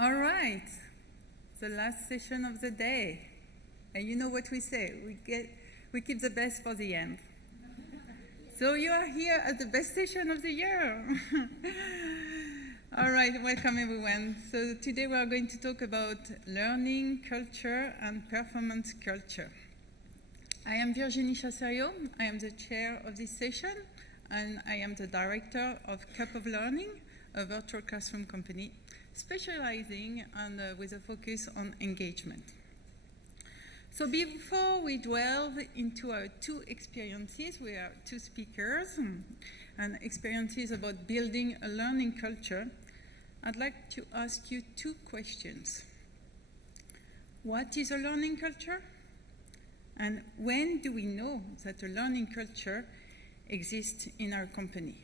All right, the last session of the day. And you know what we say, we keep the best for the end. So you are here at the best session of the year. All right, welcome everyone. So today we are going to talk about learning culture and performance culture. I am Virginie Chasserio. I am the chair of this session, and I am the director of Cup of Learning, a virtual classroom company specializing with a focus on engagement. So before we delve into our two experiences, we are two speakers and experiences about building a learning culture, I'd like to ask you two questions. What is a learning culture? And when do we know that a learning culture exists in our company?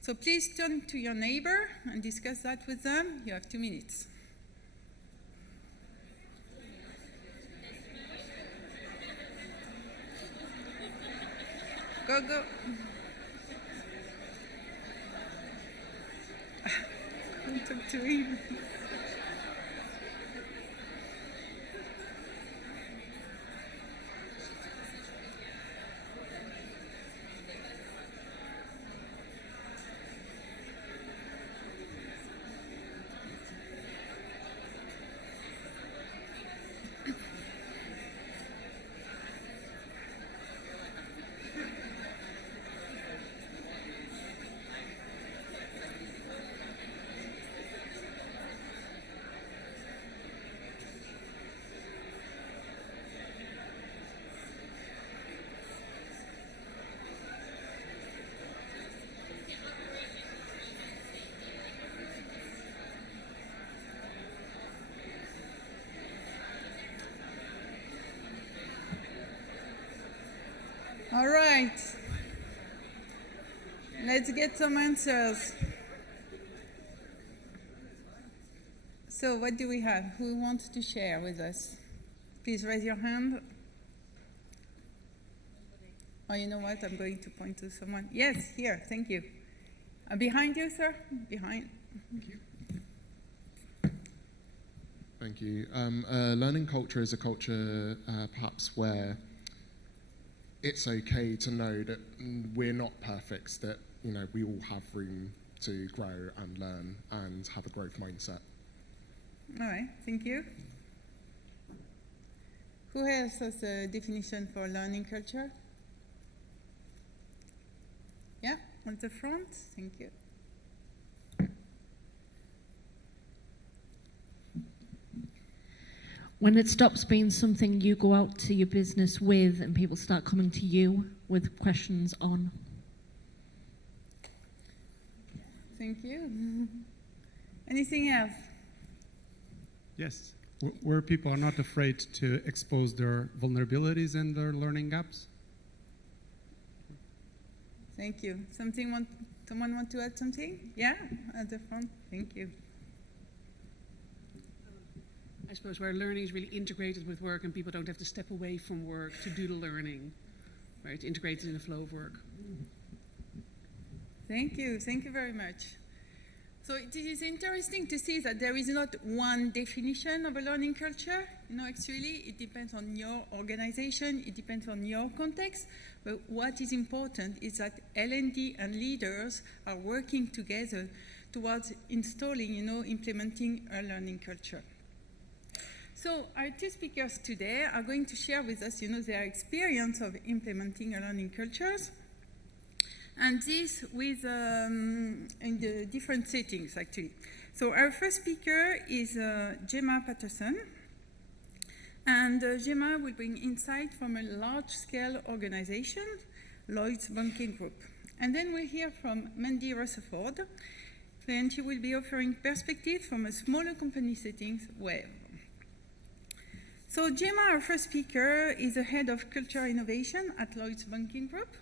So please turn to your neighbor and discuss that with them. You have 2 minutes. Go, go. Don't talk to him. All right, let's get some answers. So what do we have? Who wants to share with us? Please raise your hand. Oh, you know what? I'm going to point to someone. Yes, here, thank you. Behind you, sir? Behind. Thank you. Thank you. Learning culture is a culture perhaps where it's okay to know that we're not perfect, that we all have room to grow and learn and have a growth mindset. All right, thank you. Who else has a definition for learning culture? Yeah, on the front, thank you. When it stops being something you go out to your business with and people start coming to you with questions on. Thank you. Anything else? Yes, where people are not afraid to expose their vulnerabilities and their learning gaps. Thank you. Someone want to add something? Yeah, at the front. Thank you. I suppose where learning is really integrated with work and people don't have to step away from work to do the learning, right? Integrated in the flow of work. Thank you very much. So it is interesting to see that there is not one definition of a learning culture. Actually, it depends on your organization, it depends on your context, but what is important is that L&D and leaders are working together towards installing, implementing a learning culture. So our two speakers today are going to share with us, their experience of implementing a learning cultures, and this with in the different settings actually. So our first speaker is Gemma Patterson, and Gemma will bring insight from a large-scale organization, Lloyd's Banking Group. And then we'll hear from Mandy Rutherford, and she will be offering perspective from a smaller company settings web. So Gemma, our first speaker, is the head of culture innovation at Lloyd's Banking Group.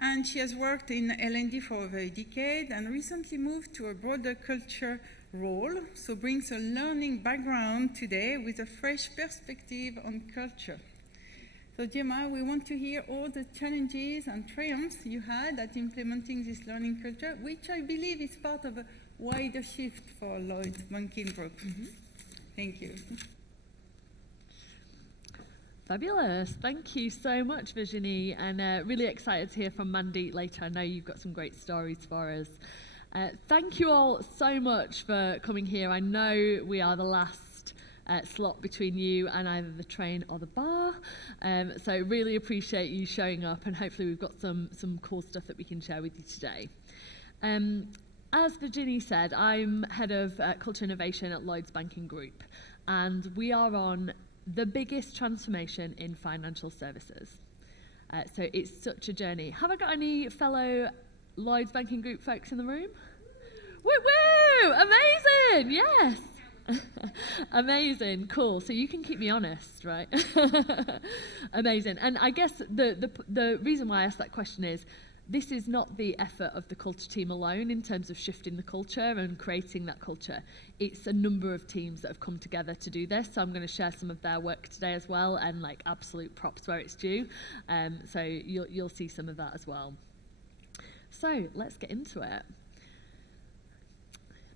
And she has worked in L&D for over a decade and recently moved to a broader culture role, so brings a learning background today with a fresh perspective on culture. So Gemma, we want to hear all the challenges and triumphs you had at implementing this learning culture, which I believe is part of a wider shift for Lloyd's Banking Group. Thank you. Fabulous. Thank you so much, Virginie, and really excited to hear from Mandeep later. I know you've got some great stories for us. Thank you all so much for coming here. I know we are the last slot between you and either the train or the bar, so really appreciate you showing up, and hopefully we've got some cool stuff that we can share with you today. As Virginie said, I'm head of culture innovation at Lloyd's Banking Group, and we are on the biggest transformation in financial services. So it's such a journey. Have I got any fellow Lloyd's Banking Group folks in the room? Woo woo! Amazing! Yes! Amazing, cool. So you can keep me honest, right? Amazing. And I guess the reason why I asked that question is, this is not the effort of the culture team alone in terms of shifting the culture and creating that culture. It's a number of teams that have come together to do this. So I'm going to share some of their work today as well, and like absolute props where it's due. So you'll see some of that as well. So let's get into it.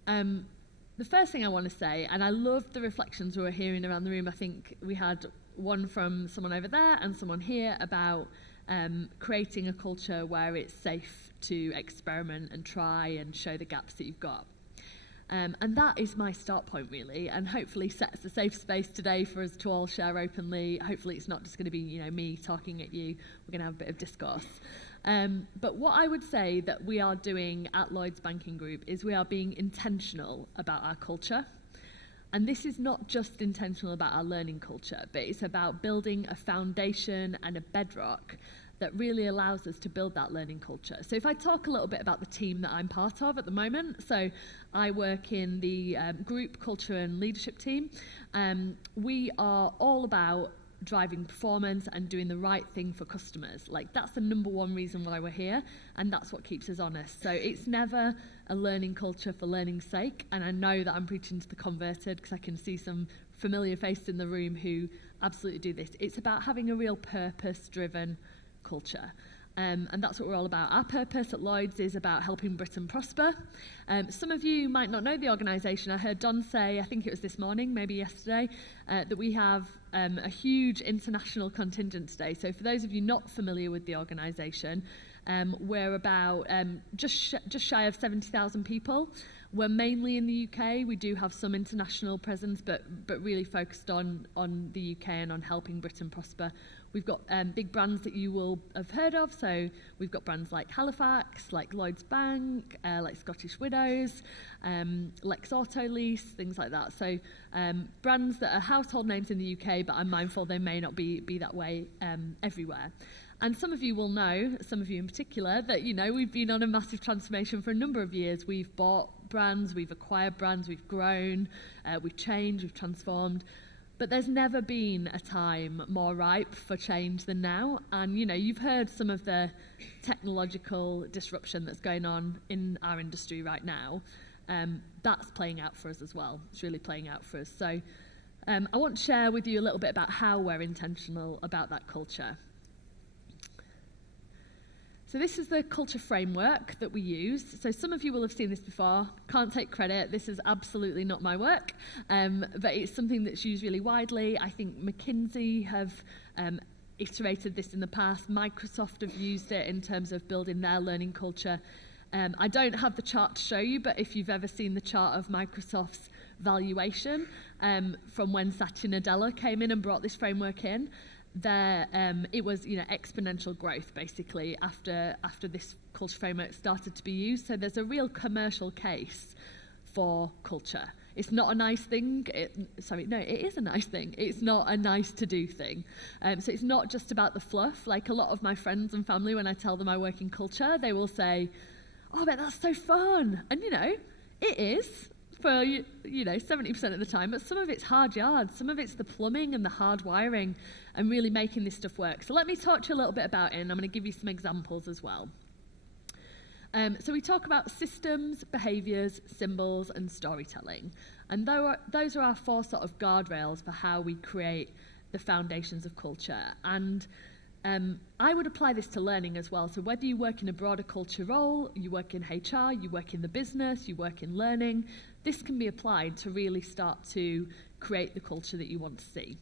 The first thing I want to say, and I loved the reflections we were hearing around the room. I think we had one from someone over there and someone here about creating a culture where it's safe to experiment and try and show the gaps that you've got. And that is my start point, really, and hopefully sets a safe space today for us to all share openly. Hopefully it's not just going to be, me talking at you. We're going to have a bit of discourse. But what I would say that we are doing at Lloyd's Banking Group is we are being intentional about our culture. And this is not just intentional about our learning culture, but it's about building a foundation and a bedrock that really allows us to build that learning culture. So if I talk a little bit about the team that I'm part of at the moment, so I work in the group culture and leadership team. We are all about driving performance and doing the right thing for customers. Like, that's the number one reason why we're here, and that's what keeps us honest. So it's never a learning culture for learning's sake, and I know that I'm preaching to the converted because I can see some familiar faces in the room who absolutely do this. It's about having a real purpose-driven culture. And that's what we're all about. Our purpose at Lloyd's is about helping Britain prosper. Some of you might not know the organisation. I heard Don say, I think it was this morning, maybe yesterday, that we have a huge international contingent today. So for those of you not familiar with the organisation, we're about just shy of 70,000 people. We're mainly in the UK. We do have some international presence, but really focused on the UK and on helping Britain prosper. We've got big brands that you will have heard of. So we've got brands like Halifax, like Lloyds Bank, like Scottish Widows, Lex Auto Lease, things like that. So brands that are household names in the UK, but I'm mindful they may not be that way everywhere. And some of you will know, some of you in particular, that, we've been on a massive transformation for a number of years. We've bought brands, we've acquired brands, we've grown, we've changed, we've transformed. But there's never been a time more ripe for change than now. And, you've heard some of the technological disruption that's going on in our industry right now. That's playing out for us as well. It's really playing out for us. So I want to share with you a little bit about how we're intentional about that culture. So this is the culture framework that we use. So some of you will have seen this before. Can't take credit. This is absolutely not my work, but it's something that's used really widely. I think McKinsey have iterated this in the past. Microsoft have used it in terms of building their learning culture. I don't have the chart to show you, but if you've ever seen the chart of Microsoft's valuation from when Satya Nadella came in and brought this framework in, it was exponential growth basically after this culture framework started to be used. So there's a real commercial case for culture. It's not a nice thing. It is a nice thing. It's not a nice to do thing. So it's not just about the fluff. Like a lot of my friends and family, when I tell them I work in culture, they will say, "Oh, but that's so fun." And it is for 70% of the time, but some of it's hard yards. Some of it's the plumbing and the hard wiring and really making this stuff work. So let me talk to you a little bit about it, and I'm going to give you some examples as well. So we talk about systems, behaviours, symbols, and storytelling. And those are our four sort of guardrails for how we create the foundations of culture. And I would apply this to learning as well. So whether you work in a broader culture role, you work in HR, you work in the business, you work in learning, this can be applied to really start to create the culture that you want to see.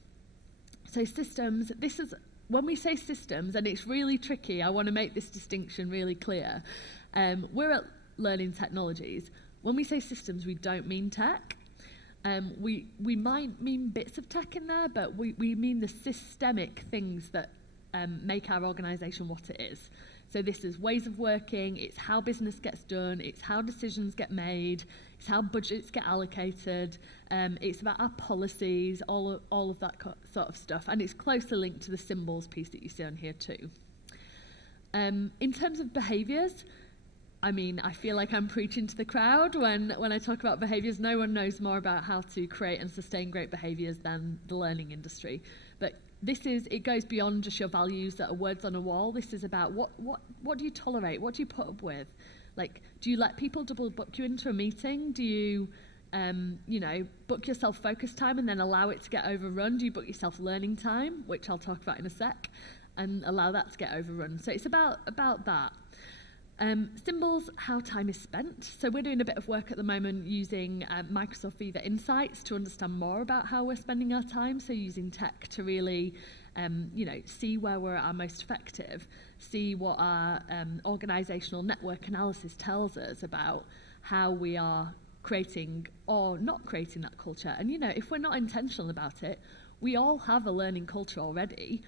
So systems, this is, when we say systems, and it's really tricky, I want to make this distinction really clear. We're at Learning Technologies. When we say systems, we don't mean tech. We might mean bits of tech in there, but we mean the systemic things that make our organisation what it is. So this is ways of working, it's how business gets done, it's how decisions get made, it's how budgets get allocated, it's about our policies, all of that sort of stuff, and it's closely linked to the symbols piece that you see on here too. In terms of behaviours, I mean, I feel like I'm preaching to the crowd when I talk about behaviours. No one knows more about how to create and sustain great behaviours than the learning industry. But it goes beyond just your values that are words on a wall. This is about what do you tolerate? What do you put up with? Like, do you let people double book you into a meeting? Do you, book yourself focus time and then allow it to get overrun? Do you book yourself learning time, which I'll talk about in a sec, and allow that to get overrun? So it's about that. Symbols, how time is spent. So we're doing a bit of work at the moment using Microsoft Viva Insights to understand more about how we're spending our time. So using tech to really, see where we're at our most effective, see what our organisational network analysis tells us about how we are creating or not creating that culture. And, if we're not intentional about it, we all have a learning culture already.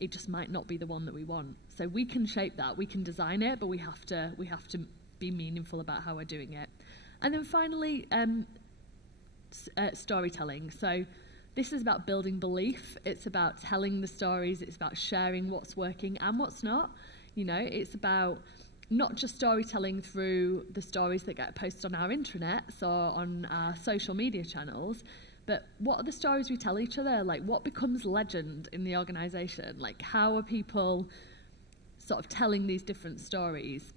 It just might not be the one that we want. So we can shape that, we can design it, but we have to be meaningful about how we're doing it. And then finally, storytelling. So this is about building belief. It's about telling the stories. It's about sharing what's working and what's not. It's about not just storytelling through the stories that get posted on our intranets or on our social media channels, but what are the stories we tell each other? Like, what becomes legend in the organisation? Like, how are people sort of telling these different stories?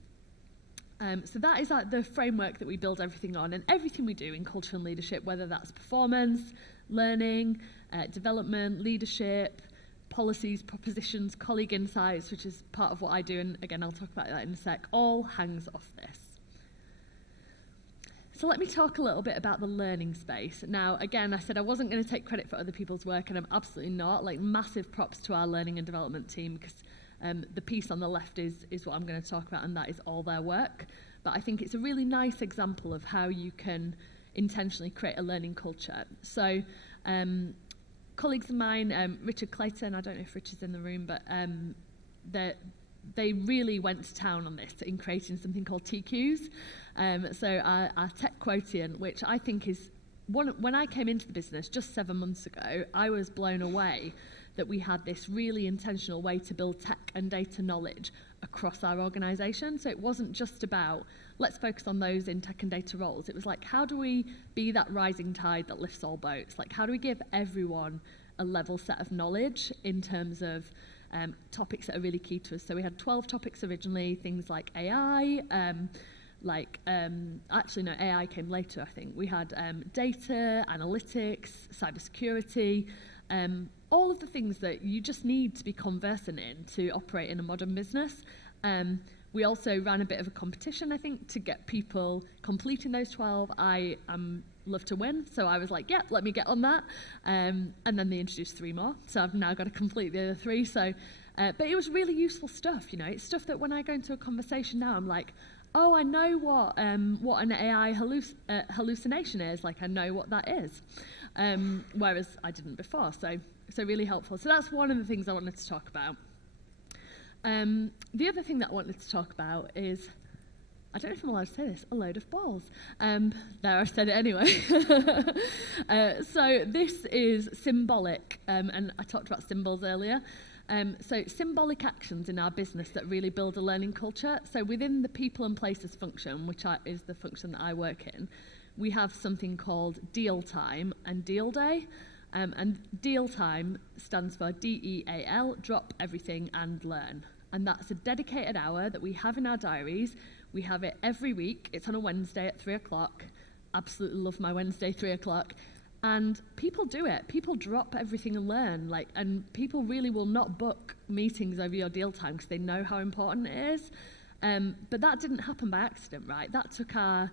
So that is like the framework that we build everything on, and everything we do in culture and leadership, whether that's performance, learning, development, leadership, policies, propositions, colleague insights, which is part of what I do, and again, I'll talk about that in a sec, all hangs off this. So let me talk a little bit about the learning space. Now, again, I said I wasn't going to take credit for other people's work, and I'm absolutely not. Like, massive props to our learning and development team, because the piece on the left is what I'm going to talk about, and that is all their work. But I think it's a really nice example of how you can intentionally create a learning culture. So colleagues of mine, Richard Clayton, I don't know if Richard's in the room, but they really went to town on this in creating something called TQs. So our tech quotient, which I think is when I came into the business just 7 months ago, I was blown away that we had this really intentional way to build tech and data knowledge across our organisation. So it wasn't just about, let's focus on those in tech and data roles. It was like, how do we be that rising tide that lifts all boats? Like, how do we give everyone a level set of knowledge in terms of topics that are really key to us? So we had 12 topics originally, things like AI, actually no, AI came later, I think. We had data, analytics, cybersecurity, all of the things that you just need to be conversant in to operate in a modern business. We also ran a bit of a competition, I think, to get people completing those 12. I love to win, so I was like, yeah, let me get on that. And then they introduced 3 more, so I've now got to complete the other 3. So, but it was really useful stuff, It's stuff that when I go into a conversation now, I'm like, oh, I know what an AI hallucination is. Like, I know what that is, whereas I didn't before. So really helpful. So that's one of the things I wanted to talk about. The other thing that I wanted to talk about is, I don't know if I'm allowed to say this, a load of balls. There, I said it anyway. So this is symbolic, and I talked about symbols earlier. So symbolic actions in our business that really build a learning culture. So within the people and places function, which is the function that I work in, we have something called deal time and deal day. And deal time stands for DEAL, drop everything and learn. And that's a dedicated hour that we have in our diaries. We have it every week. It's on a Wednesday at 3 o'clock. Absolutely love my Wednesday 3 o'clock. And people do it. People drop everything and learn. And people really will not book meetings over your deal time because they know how important it is. But that didn't happen by accident, right? That took our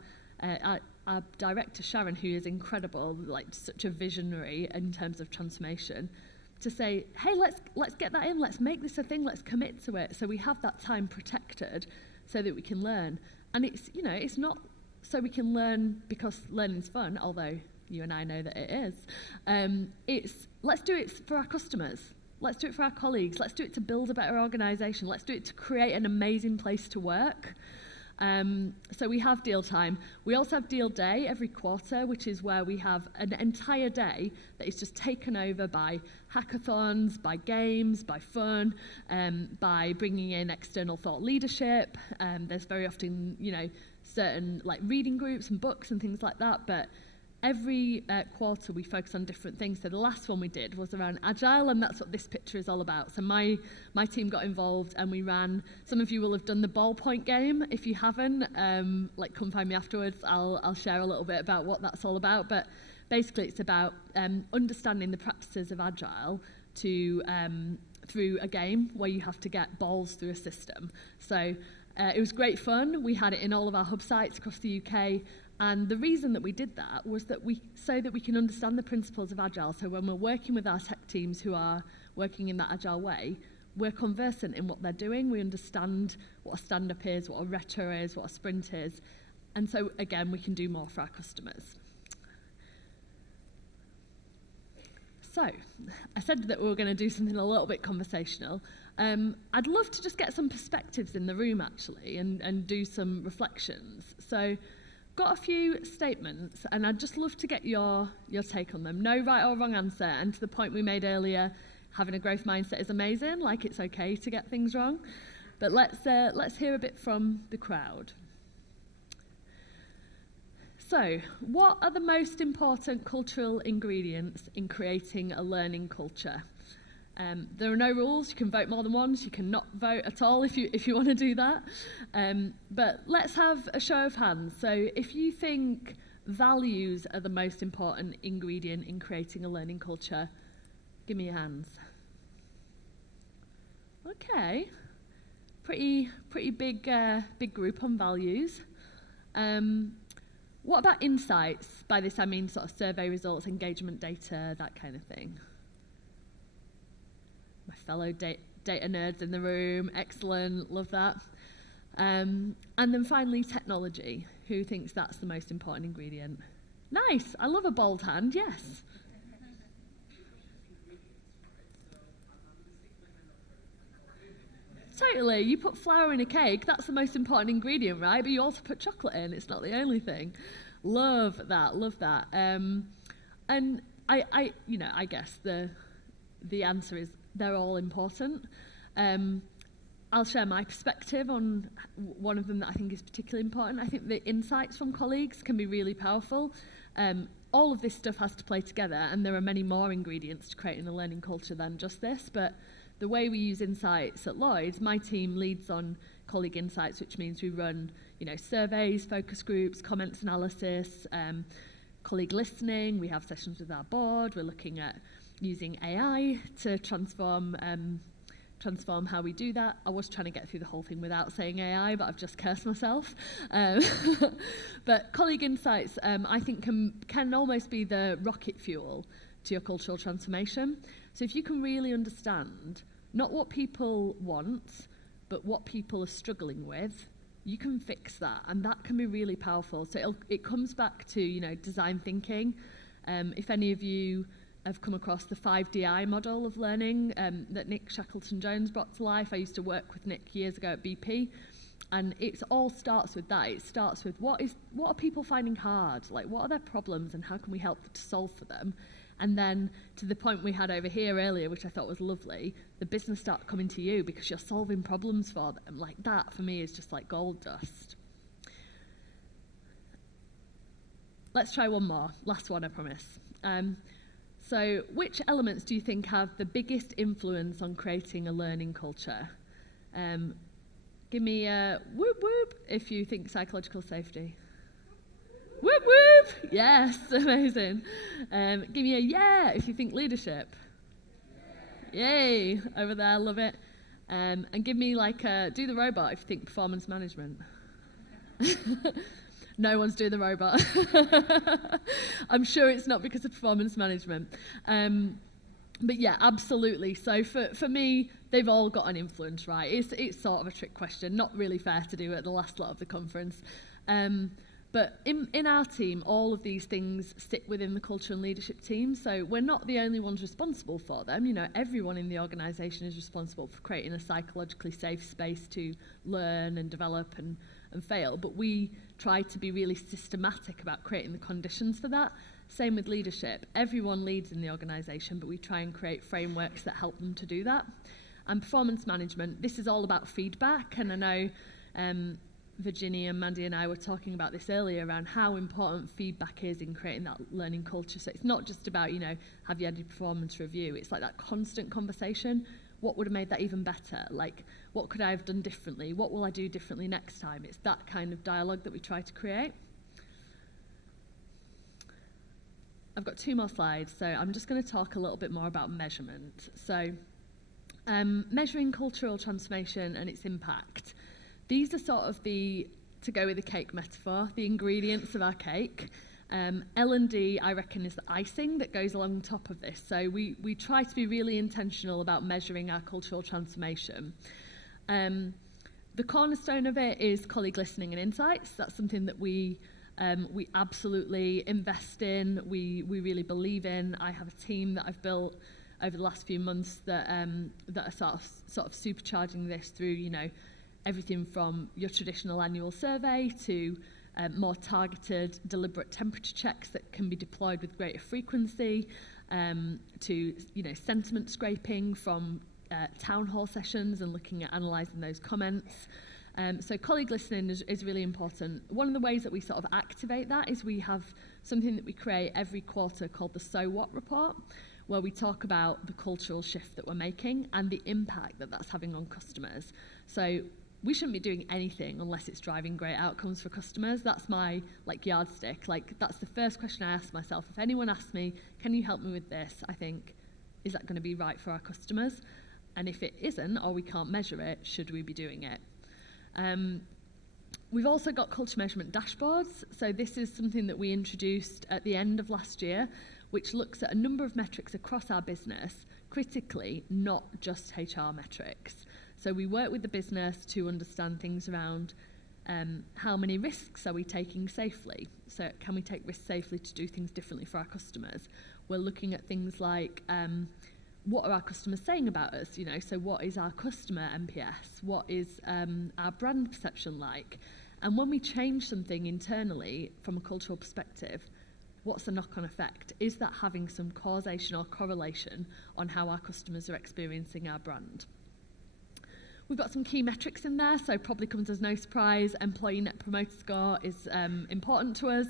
director, Sharon, who is incredible, such a visionary in terms of transformation, to say, hey, let's get that in. Let's make this a thing. Let's commit to it. So we have that time protected so that we can learn. And it's not so we can learn because learning's fun, although you and I know that it is. It's let's do it for our customers. Let's do it for our colleagues. Let's do it to build a better organisation. Let's do it to create an amazing place to work. So we have deal time. We also have deal day every quarter, which is where we have an entire day that is just taken over by hackathons, by games, by fun, by bringing in external thought leadership. There's very often, certain reading groups and books and things like that, but every quarter we focus on different things. So the last one we did was around Agile, and that's what this picture is all about. So my team got involved and we ran, some of you will have done the ballpoint game. If you haven't, come find me afterwards. I'll share a little bit about what that's all about. But basically it's about understanding the practices of Agile through a game where you have to get balls through a system. So it was great fun. We had it in all of our hub sites across the UK. And the reason that we did that was so that we can understand the principles of Agile. So when we're working with our tech teams who are working in that Agile way, we're conversant in what they're doing. We understand what a stand-up is, what a retro is, what a sprint is. And so, again, we can do more for our customers. So, I said that we were going to do something a little bit conversational. I'd love to just get some perspectives in the room, actually, and do some reflections. So, got a few statements, and I'd just love to get your take on them. No right or wrong answer, and to the point we made earlier, having a growth mindset is amazing, it's okay to get things wrong. But let's hear a bit from the crowd. So, what are the most important cultural ingredients in creating a learning culture? There are no rules. You can vote more than once. You cannot vote at all if you want to do that. But let's have a show of hands. So if you think values are the most important ingredient in creating a learning culture, give me your hands. Okay, pretty big group on values. What about insights? By this I mean sort of survey results, engagement data, that kind of thing. My fellow data nerds in the room, excellent, love that. And then finally, technology. Who thinks that's the most important ingredient? Nice, I love a bold hand, yes. Totally, you put flour in a cake, that's the most important ingredient, right? But you also put chocolate in, it's not the only thing. Love that, love that. And I guess the answer is they're all important. I'll share my perspective on one of them that I think is particularly important. I think the insights from colleagues can be really powerful. All of this stuff has to play together, and there are many more ingredients to creating a learning culture than just this, but the way we use insights at Lloyds, my team leads on colleague insights, which means we run, surveys, focus groups, comments analysis, colleague listening. We have sessions with our board. We're looking at using AI to transform how we do that. I was trying to get through the whole thing without saying AI, but I've just cursed myself. But colleague insights, I think, can almost be the rocket fuel to your cultural transformation. So if you can really understand not what people want, but what people are struggling with, you can fix that, and that can be really powerful. So it comes back to design thinking. If any of you have come across the 5DI model of learning that Nick Shackleton-Jones brought to life. I used to work with Nick years ago at BP, and it all starts with that. It starts with what are people finding hard? What are their problems, and how can we help to solve for them? And then to the point we had over here earlier, which I thought was lovely, the business start coming to you because you're solving problems for them. That for me is just like gold dust. Let's try one more. Last one, I promise. So which elements do you think have the biggest influence on creating a learning culture? Give me a whoop whoop if you think psychological safety. Whoop whoop! Yes, amazing. Give me a yeah if you think leadership. Yay, over there, love it. And give me like a do the robot if you think performance management. No one's doing the robot. I'm sure it's not because of performance management. But yeah, absolutely. So for me, they've all got an influence, right? It's sort of a trick question, not really fair to do at the last lot of the conference. But in our team, all of these things sit within the culture and leadership team. So we're not the only ones responsible for them. You know, everyone in the organisation is responsible for creating a psychologically safe space to learn and develop and fail. But we try to be really systematic about creating the conditions for that. Same with leadership. Everyone leads in the organisation, but we try and create frameworks that help them to do that. And performance management, this is all about feedback. And I know Virginia, Mandy and I were talking about this earlier around how important feedback is in creating that learning culture. So it's not just about, you know, have you had your performance review? It's like that constant conversation. What would have made that even better? Like, what could I have done differently? What will I do differently next time? It's that kind of dialogue that we try to create. I've got 2 more slides, so I'm just going to talk a little bit more about measurement. So, measuring cultural transformation and its impact. These are sort of to go with the cake metaphor, the ingredients of our cake. L&D, I reckon, is the icing that goes along top of this. So we try to be really intentional about measuring our cultural transformation. The cornerstone of it is colleague listening and insights. That's something that we absolutely invest in, we really believe in. I have a team that I've built over the last few months that are sort of supercharging this through, you know, everything from your traditional annual survey to more targeted, deliberate temperature checks that can be deployed with greater frequency, to, you know, sentiment scraping from town hall sessions and looking at analysing those comments. So colleague listening is really important. One of the ways that we sort of activate that is we have something that we create every quarter called the So What report, where we talk about the cultural shift that we're making and the impact that that's having on customers. So we shouldn't be doing anything unless it's driving great outcomes for customers. That's my yardstick. That's the first question I ask myself. If anyone asks me, can you help me with this? I think, is that going to be right for our customers? And if it isn't, or we can't measure it, should we be doing it? We've also got culture measurement dashboards. So this is something that we introduced at the end of last year, which looks at a number of metrics across our business, critically, not just HR metrics. So we work with the business to understand things around how many risks are we taking safely? So can we take risks safely to do things differently for our customers? We're looking at things like what are our customers saying about us? You know, so what is our customer NPS? What is our brand perception like? And when we change something internally from a cultural perspective, what's the knock-on effect? Is that having some causation or correlation on how our customers are experiencing our brand? We've got some key metrics in there, so probably comes as no surprise. Employee Net Promoter Score is important to us.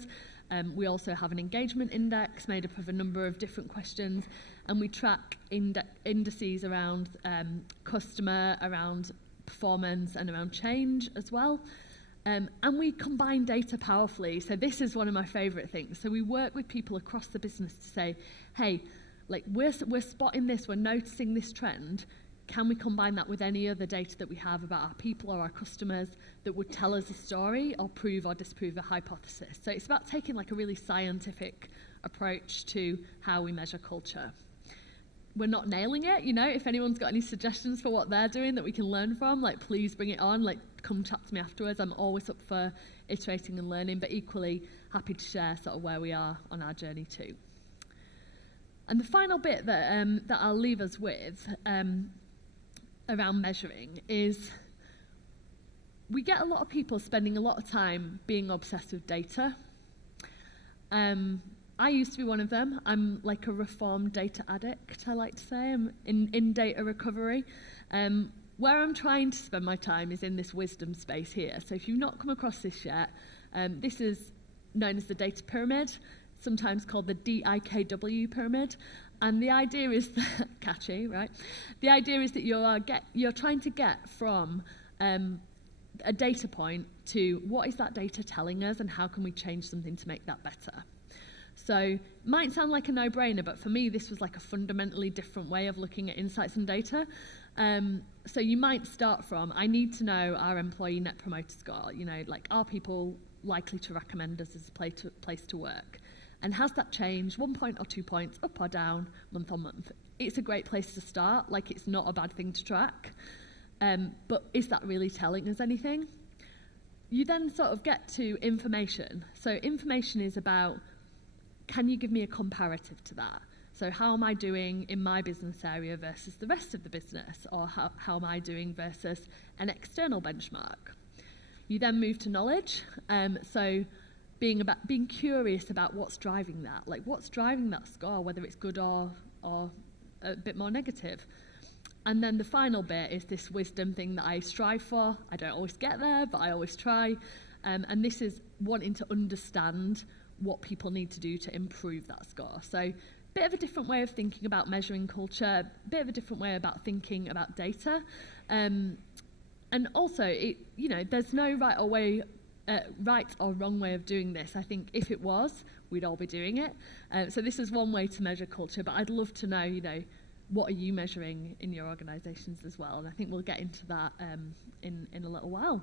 We also have an engagement index made up of a number of different questions, and we track indices around customer, around performance, and around change as well. And we combine data powerfully. So this is one of my favourite things. So we work with people across the business to say, hey, like we're spotting this, we're noticing this trend. Can we combine that with any other data that we have about our people or our customers that would tell us a story or prove or disprove a hypothesis? So it's about taking like a really scientific approach to how we measure culture. We're not nailing it, you know, if anyone's got any suggestions for what they're doing that we can learn from, like please bring it on, like come chat to me afterwards. I'm always up for iterating and learning, but equally happy to share sort of where we are on our journey too. And the final bit that I'll leave us with around measuring is we get a lot of people spending a lot of time being obsessed with data. I used to be one of them. I'm like a reformed data addict, I like to say. I'm in data recovery. Where I'm trying to spend my time is in this wisdom space here. So if you've not come across this yet, this is known as the data pyramid, sometimes called the DIKW pyramid. And the idea is that, catchy, right? The idea is that you're trying to get from a data point to what is that data telling us and how can we change something to make that better. So might sound like a no-brainer, but for me this was like a fundamentally different way of looking at insights and data. So you might start from, I need to know our employee net promoter score, you know, like are people likely to recommend us as a place to work? And has that changed 1 point or 2 points, up or down, month on month? It's a great place to start, like it's not a bad thing to track. But is that really telling us anything? You then sort of get to information. So information is about, can you give me a comparative to that? So how am I doing in my business area versus the rest of the business? Or how am I doing versus an external benchmark? You then move to knowledge. So being curious about what's driving that. Like what's driving that score, whether it's good or a bit more negative. And then the final bit is this wisdom thing that I strive for. I don't always get there, but I always try. And this is wanting to understand what people need to do to improve that score. So bit of a different way of thinking about measuring culture, bit of a different way about thinking about data. And also, there's no right or wrong way of doing this. I think if it was, we'd all be doing it. So this is one way to measure culture, but I'd love to know, what are you measuring in your organisations as well? And I think we'll get into that in a little while.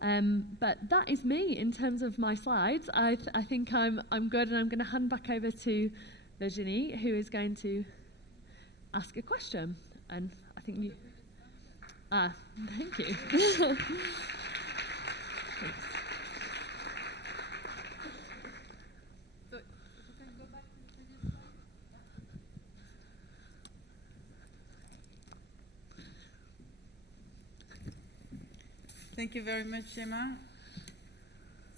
But that is me in terms of my slides. I think I'm good, and I'm going to hand back over to Virginie, who is going to ask a question. And I think you... thank you. Thank you very much, Gemma.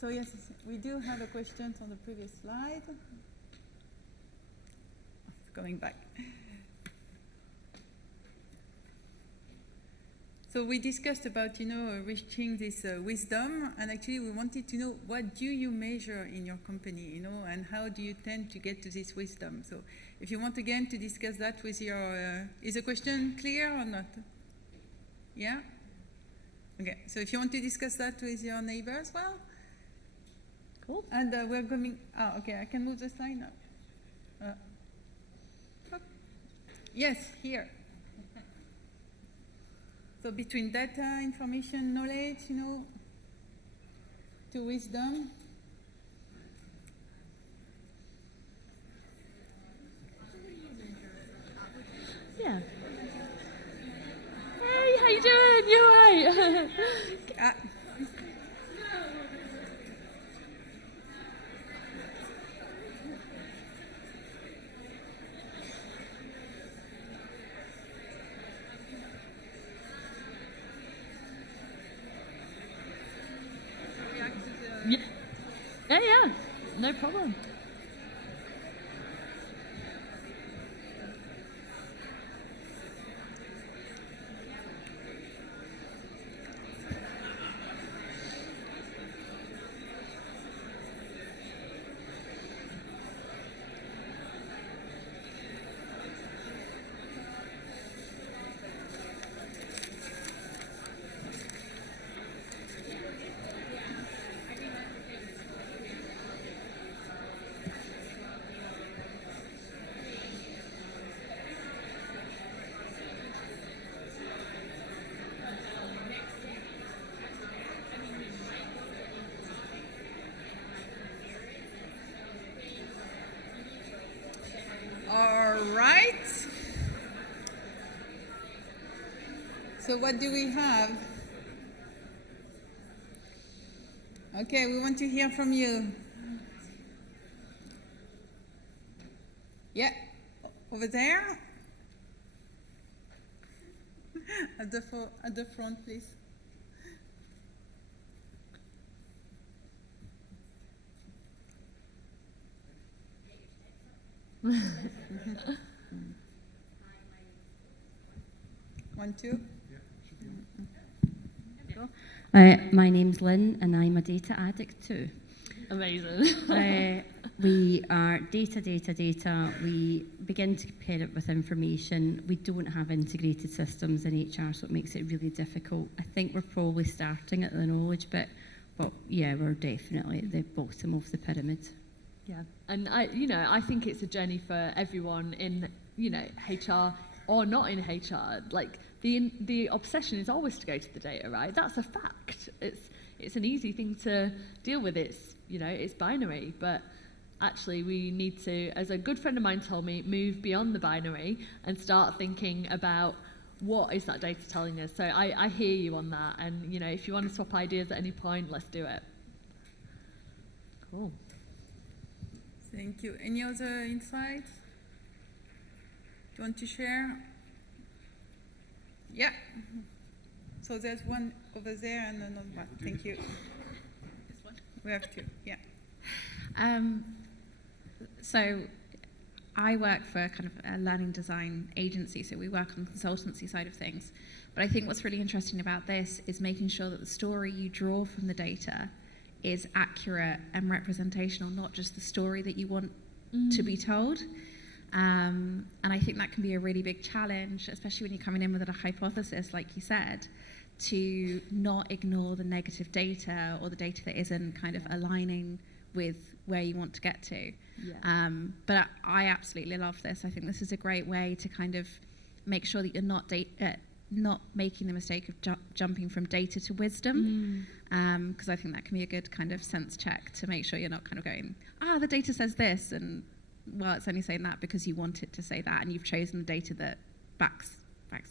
So yes, we do have a question on the previous slide. Going back. So we discussed about, reaching this wisdom, and actually we wanted to know, what do you measure in your company, and how do you tend to get to this wisdom? So if you want again to discuss that with your, is the question clear or not? Yeah? Okay, so if you want to discuss that with your neighbor as well. Cool. And we're going, okay, I can move the slide now. Yes, here. So between data, information, knowledge, to wisdom. Yeah. Hey, how you doing? You alright? Yeah, no problem. So what do we have? Okay, we want to hear from you. Yeah, over there. At the front, please. One, two. My name's Lynn, and I'm a data addict too. Amazing. We are data. We begin to compare it with information. We don't have integrated systems in HR, so it makes it really difficult. I think we're probably starting at the knowledge bit. But yeah, we're definitely at the bottom of the pyramid. Yeah, and I think it's a journey for everyone in, HR or not in HR. Like the obsession is always to go to the data, right? That's a fact. It's an easy thing to deal with. It's binary, but actually we need to, as a good friend of mine told me, move beyond the binary and start thinking about what is that data telling us. So I hear you on that, and if you want to swap ideas at any point, let's do it. Cool. Thank you. Any other insights? Do you want to share? Yeah. So there's one over there and another one. Thank you. This one? We have two. Yeah. So I work for kind of a learning design agency, so we work on the consultancy side of things. But I think what's really interesting about this is making sure that the story you draw from the data is accurate and representational, not just the story that you want to be told. And I think that can be a really big challenge, especially when you're coming in with a hypothesis, like you said, to not ignore the negative data or the data that isn't kind of aligning with where you want to get to. Yeah. But I absolutely love this. I think this is a great way to kind of make sure that you're not making the mistake of jumping from data to wisdom, because I think that can be a good kind of sense check to make sure you're not kind of going, the data says this, and well, it's only saying that because you want it to say that, and you've chosen the data that backs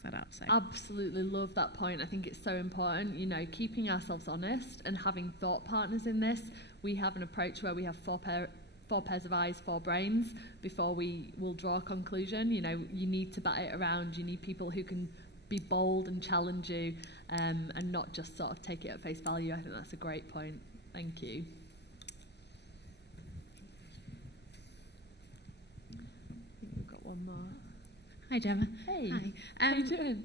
that up. So Absolutely love that point. I think it's so important, keeping ourselves honest and having thought partners in this. We have an approach where we have four pairs of eyes, four brains before we will draw a conclusion. You need to bat it around. You need people who can be bold and challenge you, and not just sort of take it at face value. I think that's a great point. Thank you. I think we've got one more. Hi, Gemma. Hey, Hi. how you doing?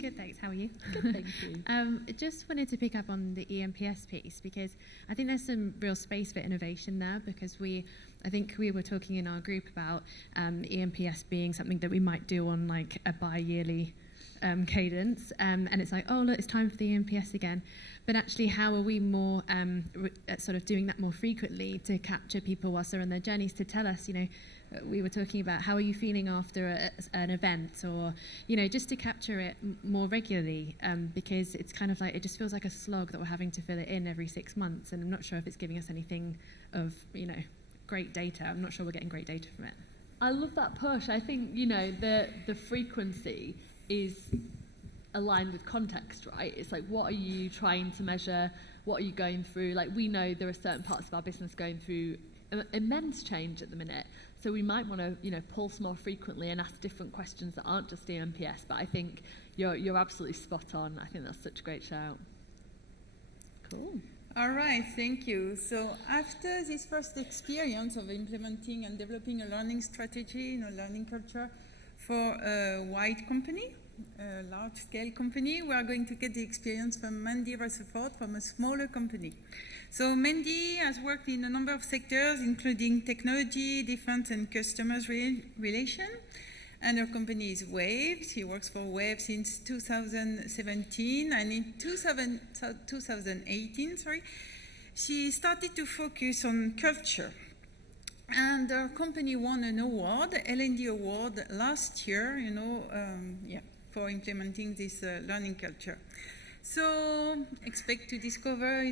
Good, thanks. How are you? Good, thank you. Just wanted to pick up on the EMPS piece, because I think there's some real space for innovation there, because I think we were talking in our group about EMPS being something that we might do on like a bi-yearly cadence, and it's like, oh look, it's time for the EMPS again. But actually, how are we more sort of doing that more frequently to capture people whilst they're on their journeys, to tell us, we were talking about how are you feeling after an event, or just to capture it more regularly, because it's kind of like, it just feels like a slog that we're having to fill it in every 6 months, and I'm not sure if it's giving us anything of great data. I'm not sure we're getting great data from it. I love that push. I think the frequency is aligned with context, right? It's like, what are you trying to measure? What are you going through? Like, we know there are certain parts of our business going through immense change at the minute, so we might want to pulse more frequently and ask different questions that aren't just EMPS. But I think you're absolutely spot on. I think that's such a great shout. Cool. All right, thank you. So after this first experience of implementing and developing a learning strategy, learning culture for a wide company, a large-scale company, we are going to get the experience from Mandy Rutherford from a smaller company. So Mandy has worked in a number of sectors, including technology, defense, and customers relation. And her company is Wave. She works for Wave since 2017, and in 2018, she started to focus on culture. And her company won an award, L&D Award, last year, for implementing this learning culture. So expect to discover,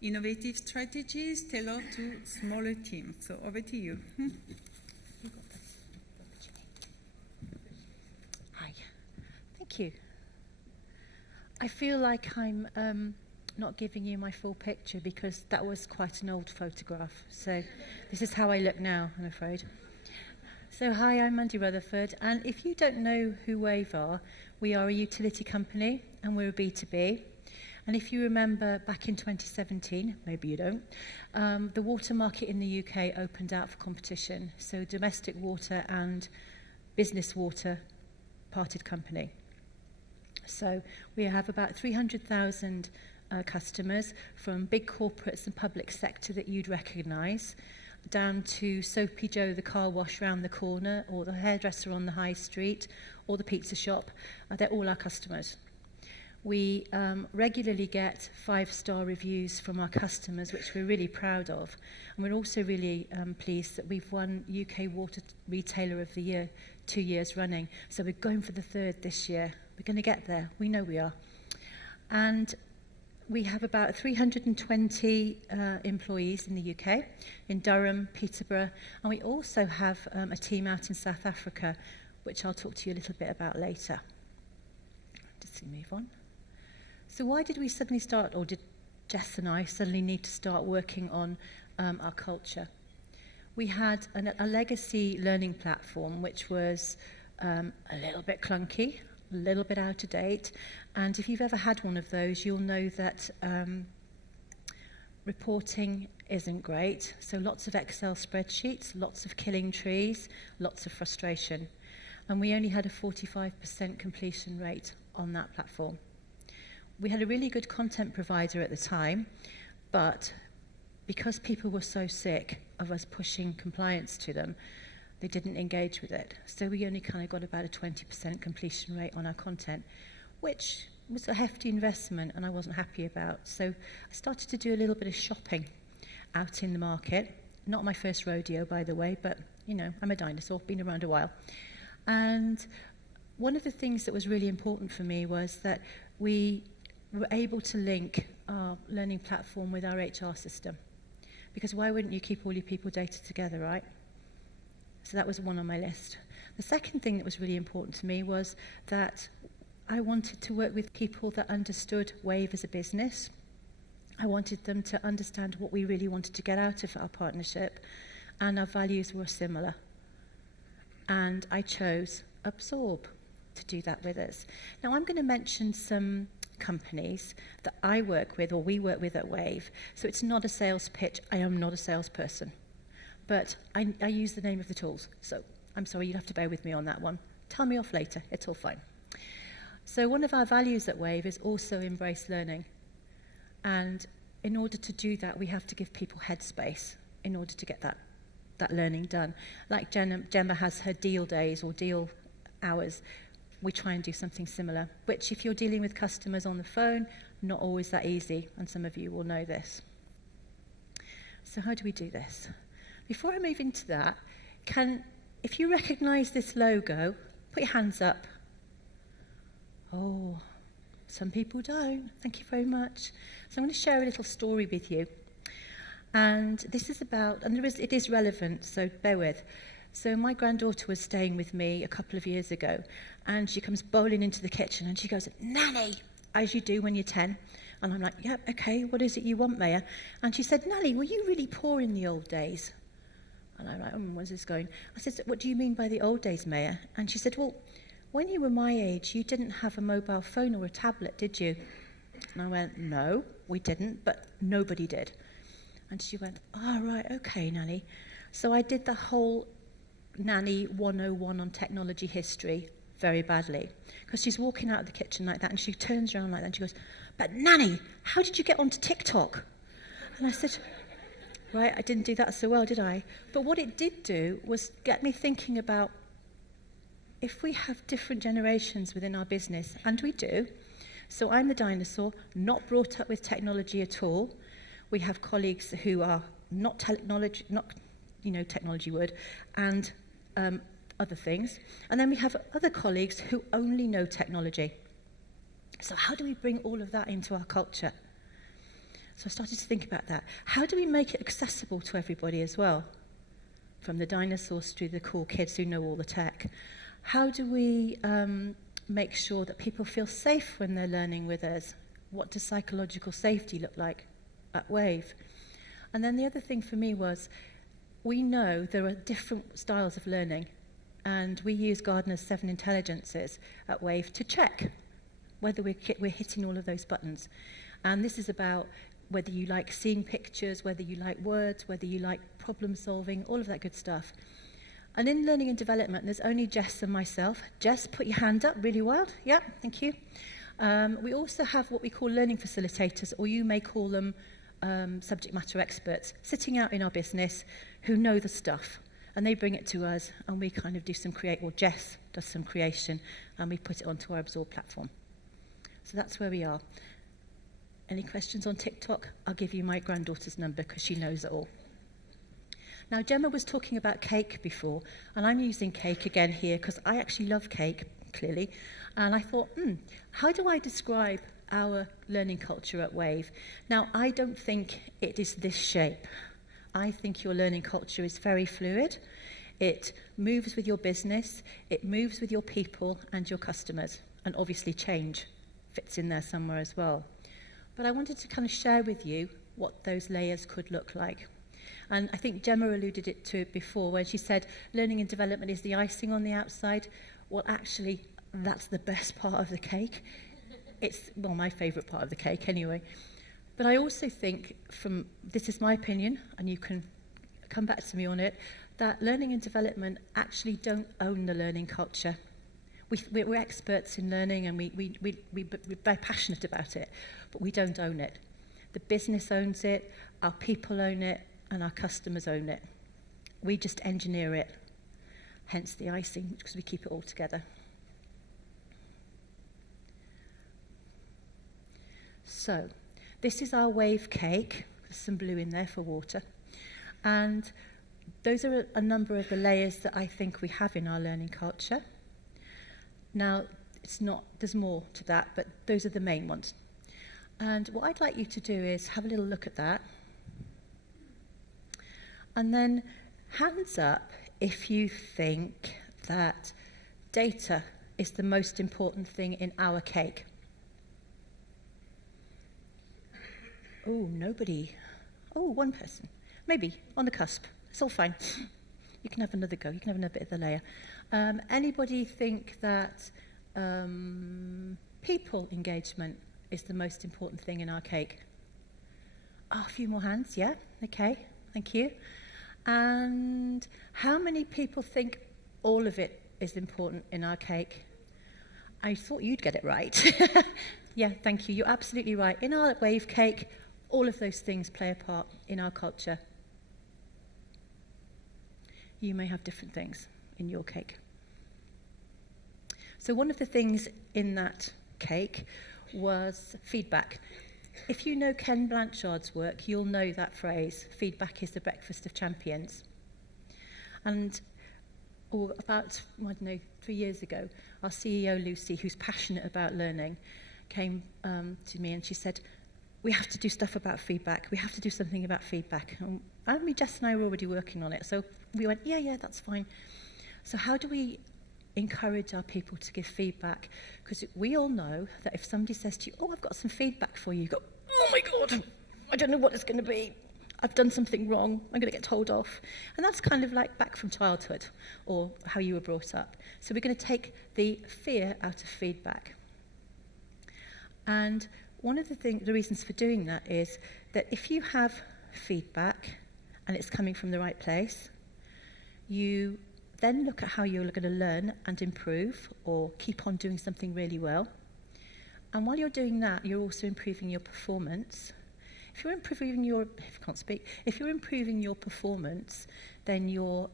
innovative strategies tailored to smaller teams. So over to you. Hi, thank you. I feel like I'm not giving you my full picture, because that was quite an old photograph. So this is how I look now, I'm afraid. So hi, I'm Mandy Rutherford, and if you don't know who Wave are, we are a utility company and we're a B2B. And if you remember back in 2017, maybe you don't, the water market in the UK opened out for competition. So domestic water and business water parted company. So we have about 300,000 customers, from big corporates and public sector that you'd recognise, down to Soapy Joe, the car wash round the corner, or the hairdresser on the high street, or the pizza shop. They're all our customers. We regularly get 5-star reviews from our customers, which we're really proud of. And we're also really pleased that we've won UK Water Retailer of the Year 2 years running. So we're going for the 3rd this year. We're going to get there. We know we are. And we have about 320 employees in the UK, in Durham, Peterborough, and we also have a team out in South Africa, which I'll talk to you a little bit about later. Just move on. So why did we suddenly start, or did Jess and I suddenly need to start working on our culture? We had a legacy learning platform which was a little bit clunky, a little bit out of date, and if you've ever had one of those, you'll know that reporting isn't great. So lots of Excel spreadsheets, lots of killing trees, lots of frustration. And we only had a 45% completion rate on that platform. We had a really good content provider at the time, but because people were so sick of us pushing compliance to them, they didn't engage with it. So we only kind of got about a 20% completion rate on our content, which was a hefty investment and I wasn't happy about. So I started to do a little bit of shopping out in the market. Not my first rodeo, by the way, but, you know, I'm a dinosaur, been around a while. And one of the things that was really important for me was that we were able to link our learning platform with our HR system. Because why wouldn't you keep all your people data together, right? So that was one on my list. The second thing that was really important to me was that I wanted to work with people that understood Wave as a business. I wanted them to understand what we really wanted to get out of our partnership, and our values were similar. And I chose Absorb to do that with us. Now I'm going to mention some companies that I work with, or we work with at Wave. So it's not a sales pitch. I am not a salesperson. But I use the name of the tools. So I'm sorry, you'll have to bear with me on that one. Tell me off later. It's all fine. So one of our values at Wave is also embrace learning. And in order to do that, we have to give people headspace in order to get that learning done. Like Gemma has her deal days or deal hours, we try and do something similar, which if you're dealing with customers on the phone, not always that easy, and some of you will know this. So how do we do this? Before I move into that, if you recognise this logo, put your hands up. Oh, some people don't. Thank you very much. So I'm going to share a little story with you. And this is about, and it is relevant, so bear with. So my granddaughter was staying with me a couple of years ago, and she comes bowling into the kitchen and she goes, "Nanny," as you do when you're 10. And I'm like, "Yeah, okay, what is it you want, Maya?" And she said, "Nanny, were you really poor in the old days?" And I'm like, where's this going? I said, "What do you mean by the old days, Maya?" And she said, "Well, when you were my age, you didn't have a mobile phone or a tablet, did you?" And I went, "No, we didn't, but nobody did." And she went, "Oh, right, okay, Nanny." So I did the whole Nanny 101 on technology history very badly. Because she's walking out of the kitchen like that, and she turns around like that, and she goes, "But Nanny, how did you get onto TikTok?" And I said, right, I didn't do that so well, did I? But what it did do was get me thinking about if we have different generations within our business, and we do. So I'm the dinosaur, not brought up with technology at all. We have colleagues who are not technology word, and other things. And then we have other colleagues who only know technology. So how do we bring all of that into our culture? So I started to think about that. How do we make it accessible to everybody as well? From the dinosaurs to the cool kids who know all the tech. How do we make sure that people feel safe when they're learning with us? What does psychological safety look like at Wave? And then the other thing for me was, we know there are different styles of learning, and we use Gardner's 7 intelligences at Wave to check whether we're hitting all of those buttons. And this is about whether you like seeing pictures, whether you like words, whether you like problem solving, all of that good stuff. And in learning and development, there's only Jess and myself. Jess, put your hand up really wild. Yeah, thank you. We also have what we call learning facilitators, or you may call them subject matter experts, sitting out in our business who know the stuff. And they bring it to us, and we kind of do some Jess does some creation, and we put it onto our Absorb platform. So that's where we are. Any questions on TikTok? I'll give you my granddaughter's number because she knows it all. Now, Gemma was talking about cake before, and I'm using cake again here because I actually love cake, clearly. And I thought, how do I describe our learning culture at Wave? Now, I don't think it is this shape. I think your learning culture is very fluid. It moves with your business, it moves with your people and your customers, and obviously change fits in there somewhere as well. But I wanted to kind of share with you what those layers could look like. And I think Gemma alluded to it before when she said learning and development is the icing on the outside. Well, actually, that's the best part of the cake. It's, well, my favourite part of the cake anyway. But I also think, this is my opinion, and you can come back to me on it, that learning and development actually don't own the learning culture. We're experts in learning and we're very passionate about it, but we don't own it. The business owns it, our people own it, and our customers own it. We just engineer it, hence the icing, because we keep it all together. So, this is our wave cake. There's some blue in there for water. And those are a number of the layers that I think we have in our learning culture. Now, there's more to that, but those are the main ones. And what I'd like you to do is have a little look at that. And then hands up if you think that data is the most important thing in our cake. Oh, nobody. Oh, one person. Maybe, on the cusp. It's all fine. You can have another go. You can have another bit of the layer. Anybody think that people engagement is the most important thing in our cake? Oh, a few more hands, yeah? Okay, thank you. And how many people think all of it is important in our cake? I thought you'd get it right. Yeah, thank you. You're absolutely right. In our wave cake, all of those things play a part in our culture. You may have different things in your cake. So one of the things in that cake was feedback. If you know Ken Blanchard's work, you'll know that phrase, feedback is the breakfast of champions. And about, 3 years ago, our CEO, Lucy, who's passionate about learning, came to me and she said, we have to do stuff about feedback. We have to do something about feedback. And Jess and I were already working on it. So we went, yeah, that's fine. So how do we encourage our people to give feedback? Because we all know that if somebody says to you, oh, I've got some feedback for you, you go, oh my God, I don't know what it's going to be. I've done something wrong. I'm going to get told off. And that's kind of like back from childhood or how you were brought up. So we're going to take the fear out of feedback. And one of the reasons for doing that is that if you have feedback and it's coming from the right place, you then look at how you're going to learn and improve or keep on doing something really well. And while you're doing that, you're also improving your performance. If you're improving your performance, then you're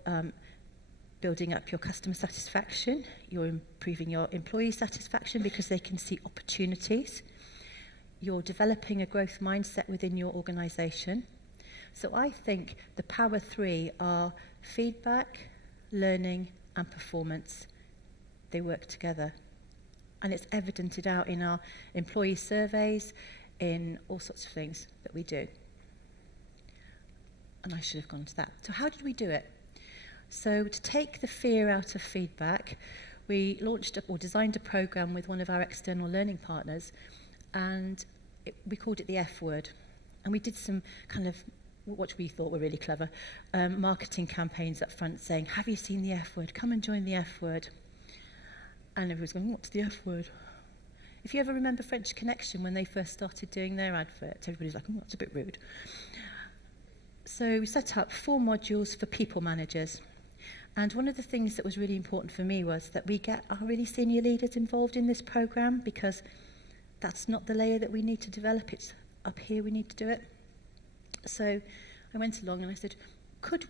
building up your customer satisfaction, you're improving your employee satisfaction because they can see opportunities. You're developing a growth mindset within your organization. So I think the power three are feedback, learning, and performance. They work together. And it's evidented out in our employee surveys, in all sorts of things that we do. And I should have gone to that. So how did we do it? So to take the fear out of feedback, we designed a program with one of our external learning partners, and we called it the F word. And we did some kind of, what we thought were really clever, marketing campaigns up front saying, have you seen the F word? Come and join the F word. And everyone's going, what's the F word? If you ever remember French Connection when they first started doing their adverts, everybody's like, oh, that's a bit rude. So we set up 4 modules for people managers. And one of the things that was really important for me was that we get our really senior leaders involved in this program, because that's not the layer that we need to develop. It's up here we need to do it. So I went along and I said, could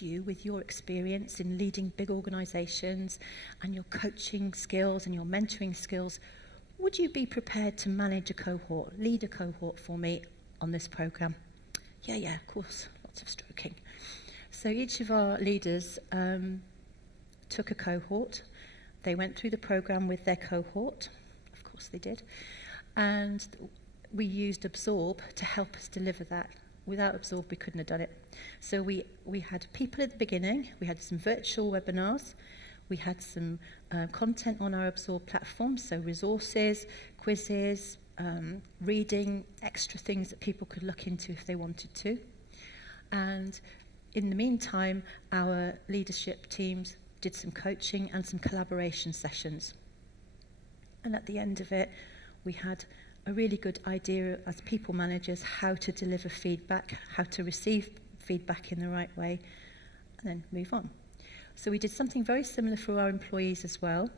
you, with your experience in leading big organizations and your coaching skills and your mentoring skills, would you be prepared to manage a cohort, lead a cohort for me on this programme? Yeah, of course, lots of stroking. So each of our leaders took a cohort. They went through the programme with their cohort. Of course they did. And we used Absorb to help us deliver that. Without Absorb, we couldn't have done it. So we had people at the beginning. We had some virtual webinars. We had some content on our Absorb platform, so resources, quizzes, reading, extra things that people could look into if they wanted to. And in the meantime, our leadership teams did some coaching and some collaboration sessions. And at the end of it, we had a really good idea as people managers how to deliver feedback, how to receive feedback in the right way, and then move on. So we did something very similar for our employees as well,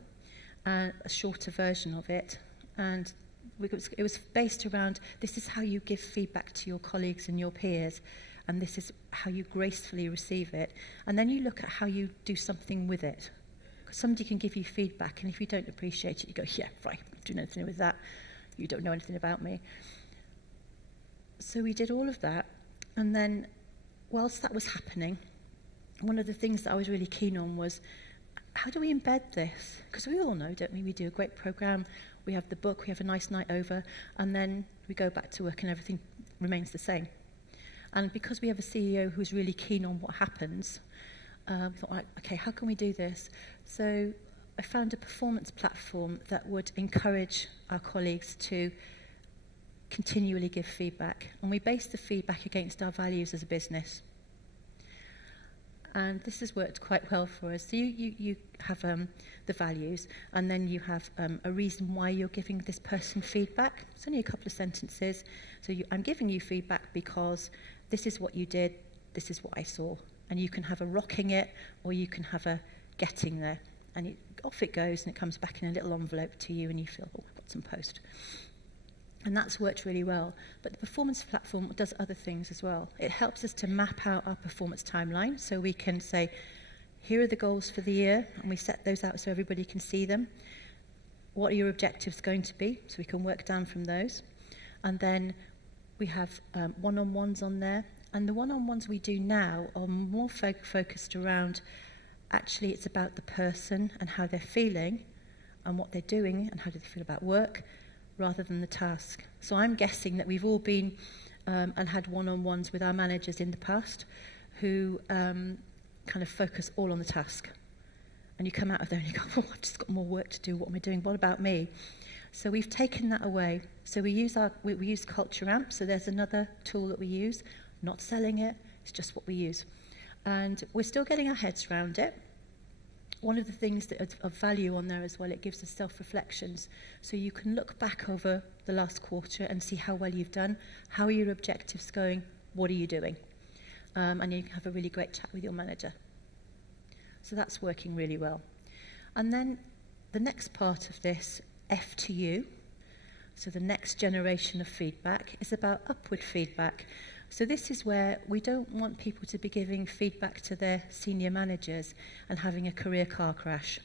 a shorter version of it. And it was based around, this is how you give feedback to your colleagues and your peers, and this is how you gracefully receive it. And then you look at how you do something with it. Because somebody can give you feedback, and if you don't appreciate it, you go, yeah, right, I'm doing anything with that. You don't know anything about me. So we did all of that, and then whilst that was happening, one of the things that I was really keen on was, how do we embed this? Because we all know, don't we? We do a great programme, we have the book, we have a nice night over, and then we go back to work and everything remains the same. And because we have a CEO who's really keen on what happens, we thought, right, okay, how can we do this? So I found a performance platform that would encourage our colleagues to continually give feedback. And we base the feedback against our values as a business. And this has worked quite well for us. So you have the values, and then you have a reason why you're giving this person feedback. It's only a couple of sentences. So I'm giving you feedback because this is what you did, this is what I saw. And you can have a rocking it, or you can have a getting there. And off it goes, and it comes back in a little envelope to you, and you feel, oh, I've got some post. And that's worked really well. But the performance platform does other things as well. It helps us to map out our performance timeline, so we can say, here are the goals for the year, and we set those out so everybody can see them. What are your objectives going to be? So we can work down from those. And then we have one-on-ones on there. And the one-on-ones we do now are more focused around, actually it's about the person and how they're feeling and what they're doing and how do they feel about work, rather than the task. So I'm guessing that we've all been and had one-on-ones with our managers in the past who kind of focus all on the task. And you come out of there and you go, oh, I've just got more work to do. What am I doing? What about me? So we've taken that away. So we use Culture Amp. So there's another tool that we use. Not selling it. It's just what we use. And we're still getting our heads around it. One of the things that is of value on there as well, it gives us self-reflections. So you can look back over the last quarter and see how well you've done, how are your objectives going, what are you doing? And you can have a really great chat with your manager. So that's working really well. And then the next part of this, F to U, so the next generation of feedback, is about upward feedback. So this is where we don't want people to be giving feedback to their senior managers and having a career car crash.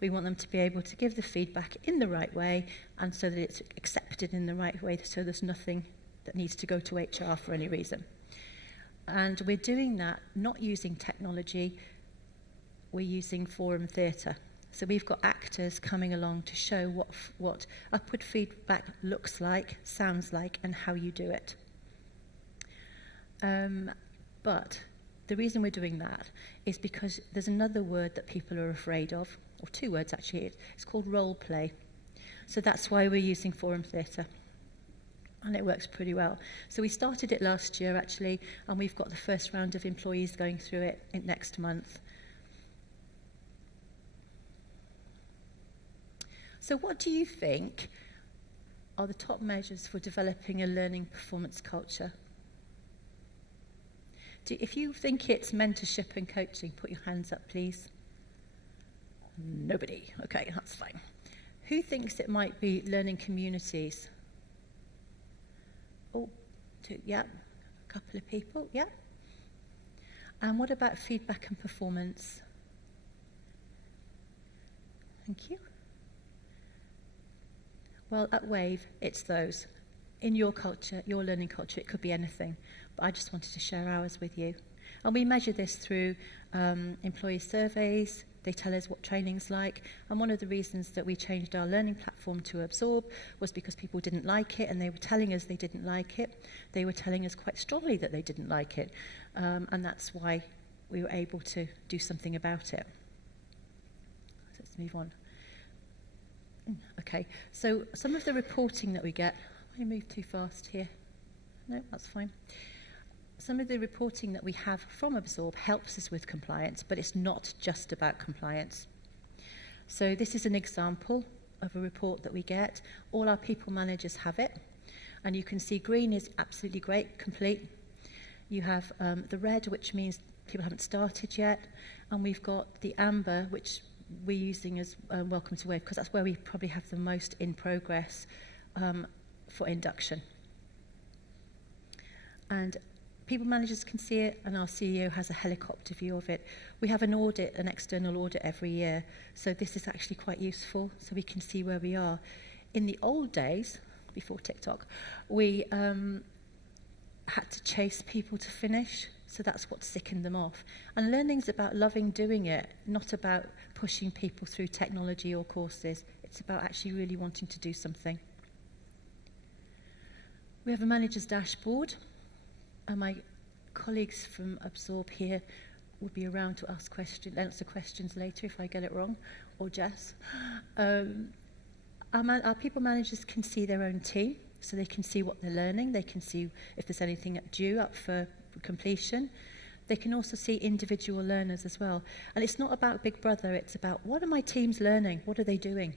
We want them to be able to give the feedback in the right way, and so that it's accepted in the right way, so there's nothing that needs to go to HR for any reason. And we're doing that not using technology, we're using forum theatre. So we've got actors coming along to show what upward feedback looks like, sounds like, and how you do it. But the reason we're doing that is because there's another word that people are afraid of, or two words actually. It's called role play. So that's why we're using forum theatre. And it works pretty well. So we started it last year actually, and we've got the first round of employees going through it next month. So what do you think are the top measures for developing a learning performance culture? If you think it's mentorship and coaching, put your hands up, please. Nobody. Okay, that's fine. Who thinks it might be learning communities? Oh, two, yeah. A couple of people, yeah. And what about feedback and performance? Thank you. Well, at Wave, it's those. In your culture, your learning culture, it could be anything. But I just wanted to share ours with you. And we measure this through employee surveys. They tell us what training's like. And one of the reasons that we changed our learning platform to Absorb was because people didn't like it, and they were telling us they didn't like it. They were telling us quite strongly that they didn't like it. And that's why we were able to do something about it. So let's move on. Okay, so some of the reporting that we get, I moved too fast here. No, that's fine. Some of the reporting that we have from Absorb helps us with compliance, but it's not just about compliance. So this is an example of a report that we get. All our people managers have it, and you can see green is absolutely great, complete. You have the red, which means people haven't started yet, and we've got the amber, which we're using as Welcome to Wave, because that's where we probably have the most in progress for induction. And people managers can see it, and our CEO has a helicopter view of it. We have an audit, an external audit every year, so this is actually quite useful, so we can see where we are. In the old days, before TikTok, we had to chase people to finish, so that's what sickened them off. And learning's about loving doing it, not about pushing people through technology or courses. It's about actually really wanting to do something. We have a manager's dashboard. And my colleagues from Absorb here will be around to answer questions later if I get it wrong, or Jess. Our people managers can see their own team, so they can see what they're learning. They can see if there's anything due up for completion. They can also see individual learners as well. And it's not about Big Brother, it's about what are my teams learning? What are they doing?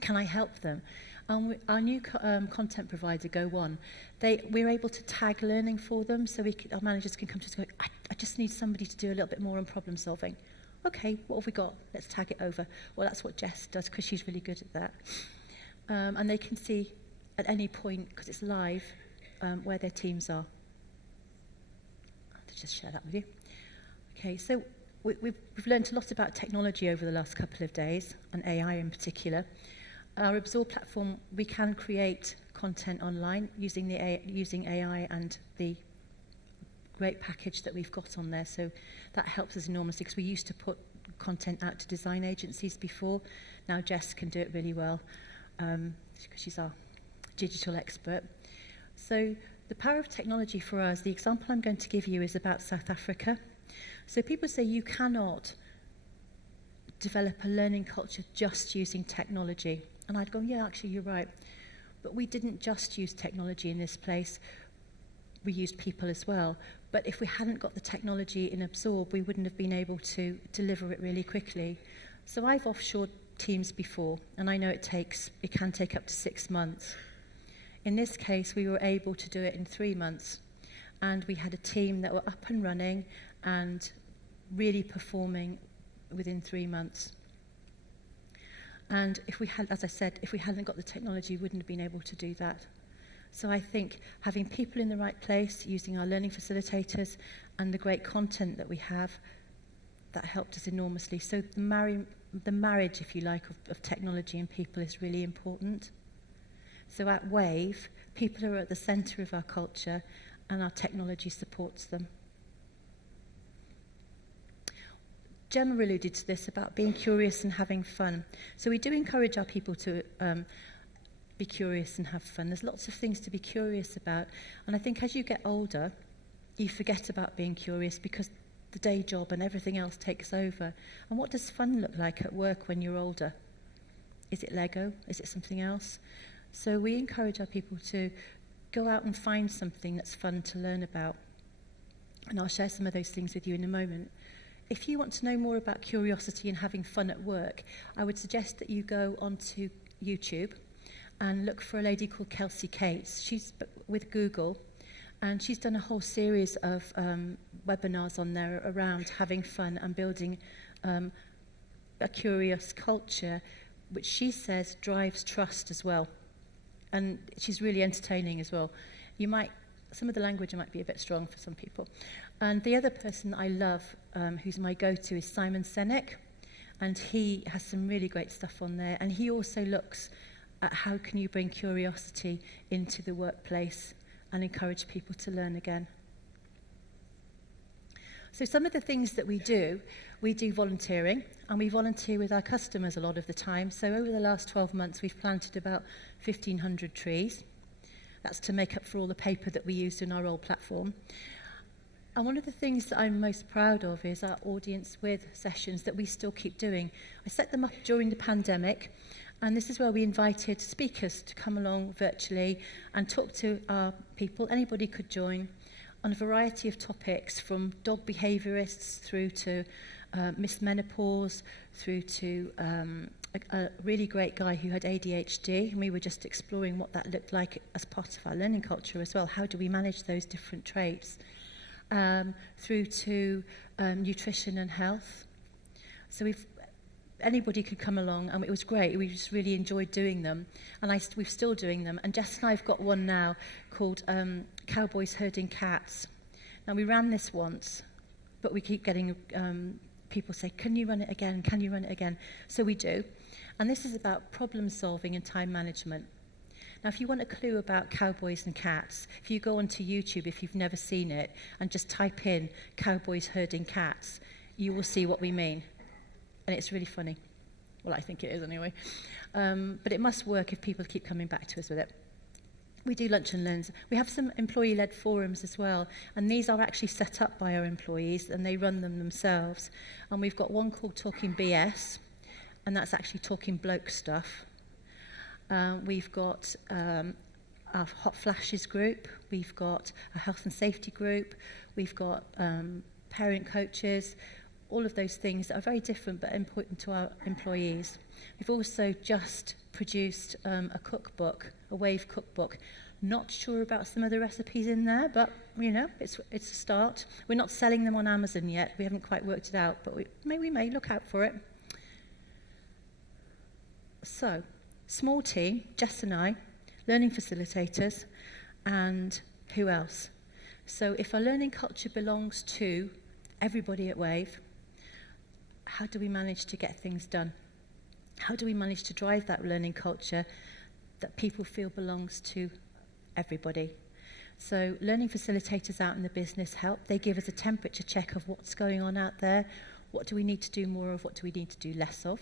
Can I help them? Our new content provider, Go One, we're able to tag learning for them, so our managers can come to us and go, I just need somebody to do a little bit more on problem solving. Okay, what have we got? Let's tag it over. Well, that's what Jess does, because she's really good at that. And they can see at any point, because it's live, where their teams are. I'll just share that with you. Okay, so we've learned a lot about technology over the last couple of days, and AI in particular. Our Absorb platform, we can create content online using AI and the great package that we've got on there. So that helps us enormously, because we used to put content out to design agencies before. Now Jess can do it really well, because she's our digital expert. So the power of technology for us, the example I'm going to give you is about South Africa. So people say you cannot develop a learning culture just using technology. And I'd go, yeah, actually, you're right. But we didn't just use technology in this place. We used people as well. But if we hadn't got the technology in Absorb, we wouldn't have been able to deliver it really quickly. So I've offshored teams before, and I know it can take up to 6 months. In this case, we were able to do it in 3 months. And we had a team that were up and running and really performing within 3 months. And if we had, as I said, if we hadn't got the technology, we wouldn't have been able to do that. So I think having people in the right place, using our learning facilitators and the great content that we have, that helped us enormously. So the marriage, if you like, of technology and people is really important. So at Wave, people are at the centre of our culture, and our technology supports them. Gemma alluded to this about being curious and having fun. So we do encourage our people to be curious and have fun. There's lots of things to be curious about. And I think as you get older, you forget about being curious because the day job and everything else takes over. And what does fun look like at work when you're older? Is it Lego? Is it something else? So we encourage our people to go out and find something that's fun to learn about. And I'll share some of those things with you in a moment. If you want to know more about curiosity and having fun at work, I would suggest that you go onto YouTube and look for a lady called Kelsey Cates. She's with Google, and she's done a whole series of webinars on there around having fun and building a curious culture, which she says drives trust as well. And she's really entertaining as well. Some of the language might be a bit strong for some people. And the other person I love, who's my go-to, is Simon Sinek. And he has some really great stuff on there. And he also looks at how can you bring curiosity into the workplace and encourage people to learn again. So some of the things that we do volunteering, and we volunteer with our customers a lot of the time. So over the last 12 months, we've planted about 1,500 trees. That's to make up for all the paper that we used in our old platform. And one of the things that I'm most proud of is our audience with sessions that we still keep doing. I set them up during the pandemic, and this is where we invited speakers to come along virtually and talk to our people. Anybody could join on a variety of topics, from dog behaviourists through to missed menopause, through to a really great guy who had ADHD, and we were just exploring what that looked like as part of our learning culture as well. How do we manage those different traits? Through to nutrition and health. So anybody could come along, and it was great. We just really enjoyed doing them, and we're still doing them. And Jess and I have got one now called Cowboys Herding Cats. Now, we ran this once, but we keep getting people say, can you run it again? Can you run it again? So we do. And this is about problem solving and time management. Now, if you want a clue about cowboys and cats, if you go onto YouTube, if you've never seen it, and just type in Cowboys Herding Cats, you will see what we mean. And it's really funny. Well, I think it is anyway. But it must work if people keep coming back to us with it. We do lunch and learns. We have some employee-led forums as well, and these are actually set up by our employees, and they run them themselves. And we've got one called Talking BS, and that's actually talking bloke stuff. We've got our Hot Flashes group. We've got a health and safety group. We've got parent coaches. All of those things that are very different but important to our employees. We've also just produced a cookbook, a Wave cookbook. Not sure about some of the recipes in there, but you know, it's a start. We're not selling them on Amazon yet. We haven't quite worked it out, but we may look out for it. So, small team, Jess and I, learning facilitators, and who else? So if our learning culture belongs to everybody at Wave, how do we manage to get things done? How do we manage to drive that learning culture that people feel belongs to everybody? So learning facilitators out in the business help. They give us a temperature check of what's going on out there. What do we need to do more of? What do we need to do less of?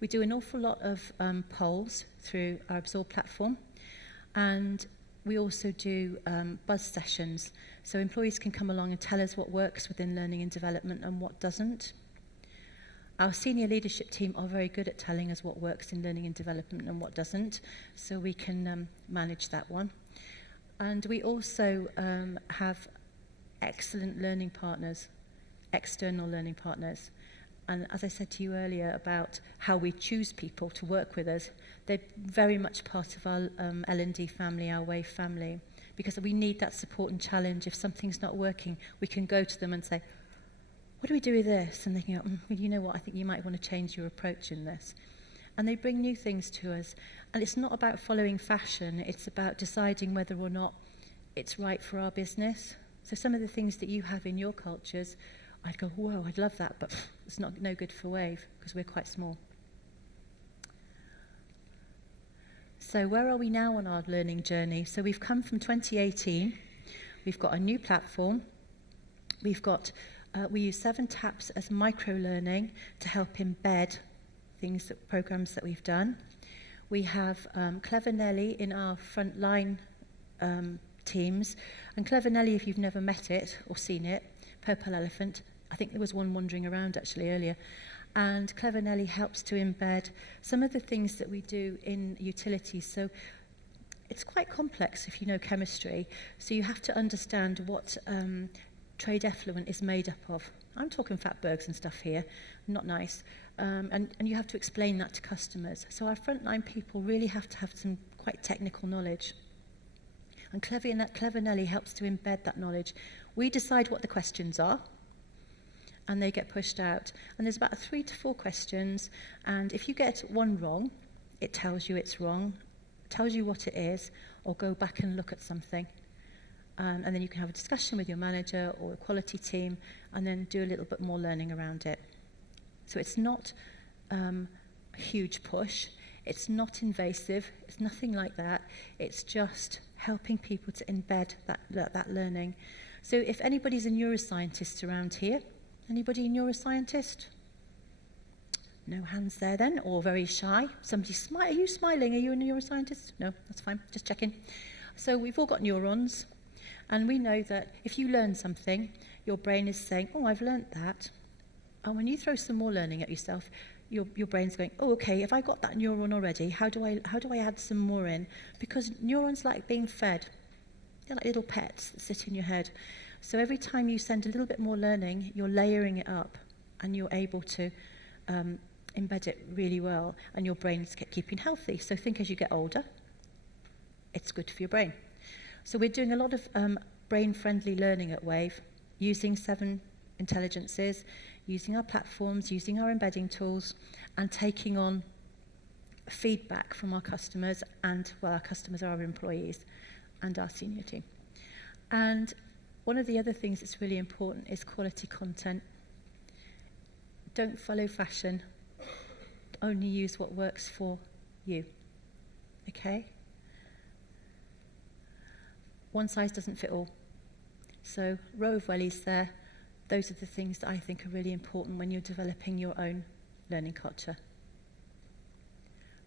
We do an awful lot of polls through our Absorb platform. And we also do buzz sessions. So employees can come along and tell us what works within learning and development and what doesn't. Our senior leadership team are very good at telling us what works in learning and development and what doesn't, so we can manage that one. And we also have excellent learning partners, external learning partners. And as I said to you earlier about how we choose people to work with us, they're very much part of our L&D family, our Wave family, because we need that support and challenge. If something's not working, we can go to them and say, what do we do with this? And they can go, well, you know what, I think you might want to change your approach in this. And they bring new things to us. And it's not about following fashion, it's about deciding whether or not it's right for our business. So some of the things that you have in your cultures, I'd go, whoa, I'd love that, but it's no good for Wave because we're quite small. So where are we now on our learning journey? So we've come from 2018. We've got a new platform. We've got we use 7 taps as micro-learning to help embed programs that we've done. We have Clever Nelly in our frontline teams. And Clever Nelly, if you've never met it or seen it, Purple Elephant, I think there was one wandering around actually earlier. And Clever Nelly helps to embed some of the things that we do in utilities. So it's quite complex if you know chemistry. So you have to understand what trade effluent is made up of. I'm talking fatbergs and stuff here, not nice. And you have to explain that to customers. So our frontline people really have to have some quite technical knowledge. And Clever Nelly helps to embed that knowledge. We decide what the questions are, and they get pushed out. And there's about 3 to 4 questions, and if you get one wrong, it tells you it's wrong, tells you what it is, or go back and look at something. And then you can have a discussion with your manager or a quality team, and then do a little bit more learning around it. So it's not a huge push. It's not invasive, it's nothing like that. It's just helping people to embed that learning. So if anybody's a neuroscientist around here, anybody a neuroscientist? No hands there then, or very shy. Somebody smile. Are you smiling? Are you a neuroscientist? No, that's fine, just checking. So we've all got neurons, and we know that if you learn something, your brain is saying, oh, I've learnt that. And when you throw some more learning at yourself, your brain's going, oh, okay, if I got that neuron already, how do I add some more in? Because neurons like being fed. They're like little pets that sit in your head. So every time you send a little bit more learning, you're layering it up, and you're able to embed it really well, and your brain's keeping healthy. So think as you get older, it's good for your brain. So we're doing a lot of brain-friendly learning at Wave, using 7 intelligences, using our platforms, using our embedding tools, and taking on feedback from our customers, and, well, our customers are our employees and our senior team. And one of the other things that's really important is quality content. Don't follow fashion. Only use what works for you. Okay? One size doesn't fit all. So, row of wellies there. Those are the things that I think are really important when you're developing your own learning culture.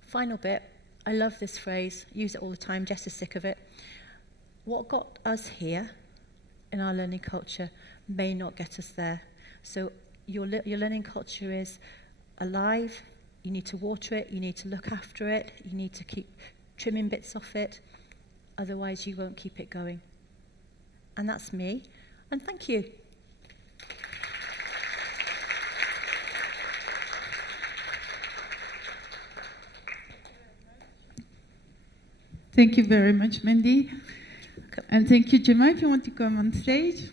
Final bit. I love this phrase. Use it all the time. Jess is sick of it. What got us here in our learning culture may not get us there. So your learning culture is alive. You need to water it. You need to look after it. You need to keep trimming bits off it. Otherwise, you won't keep it going. And that's me. And thank you. Thank you very much, Mandy. And thank you, Gemma, if you want to come on stage.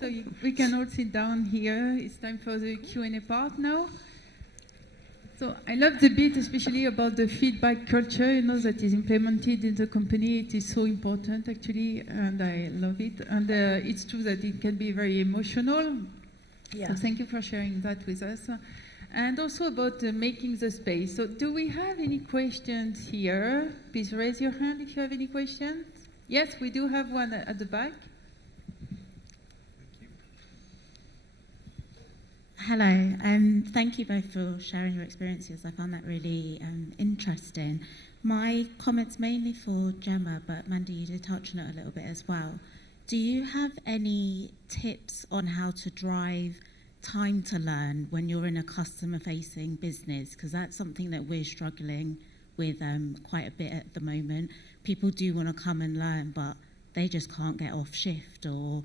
So we can all sit down here. It's time for the Q&A part now. So I love the bit, especially about the feedback culture, that is implemented in the company. It is so important, actually, and I love it. And it's true that it can be very emotional. Yeah. So thank you for sharing that with us. And also about making the space. So do we have any questions here? Please raise your hand if you have any questions. Yes, we do have one at the back. Hello, thank you both for sharing your experiences. I found that really interesting. My comments mainly for Gemma, but Mandy, you did touch on it a little bit as well. Do you have any tips on how to drive time to learn when you're in a customer-facing business? Because that's something that we're struggling with quite a bit at the moment. People do want to come and learn, but they just can't get off shift, or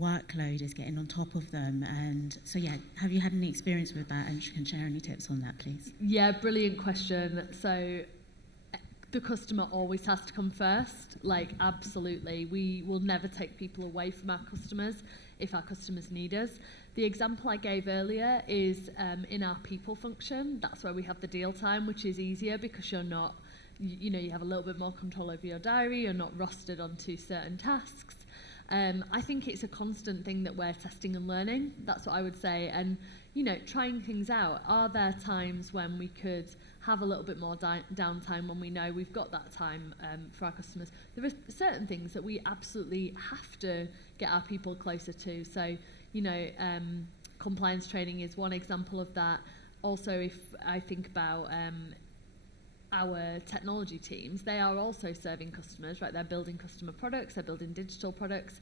workload is getting on top of them. And so, yeah, have you had any experience with that, and you can share any tips on that, please? Yeah, brilliant question. So the customer always has to come first. Like, absolutely. We will never take people away from our customers if our customers need us. The example I gave earlier is in our people function. That's where we have the deal time, which is easier because you're not, you have a little bit more control over your diary. You're not rostered onto certain tasks. I think it's a constant thing that we're testing and learning. That's what I would say. And, trying things out. Are there times when we could have a little bit more downtime when we know we've got that time for our customers? There are certain things that we absolutely have to get our people closer to. So, compliance training is one example of that. Also, if I think about our technology teams, they are also serving customers, right? They're building customer products, they're building digital products,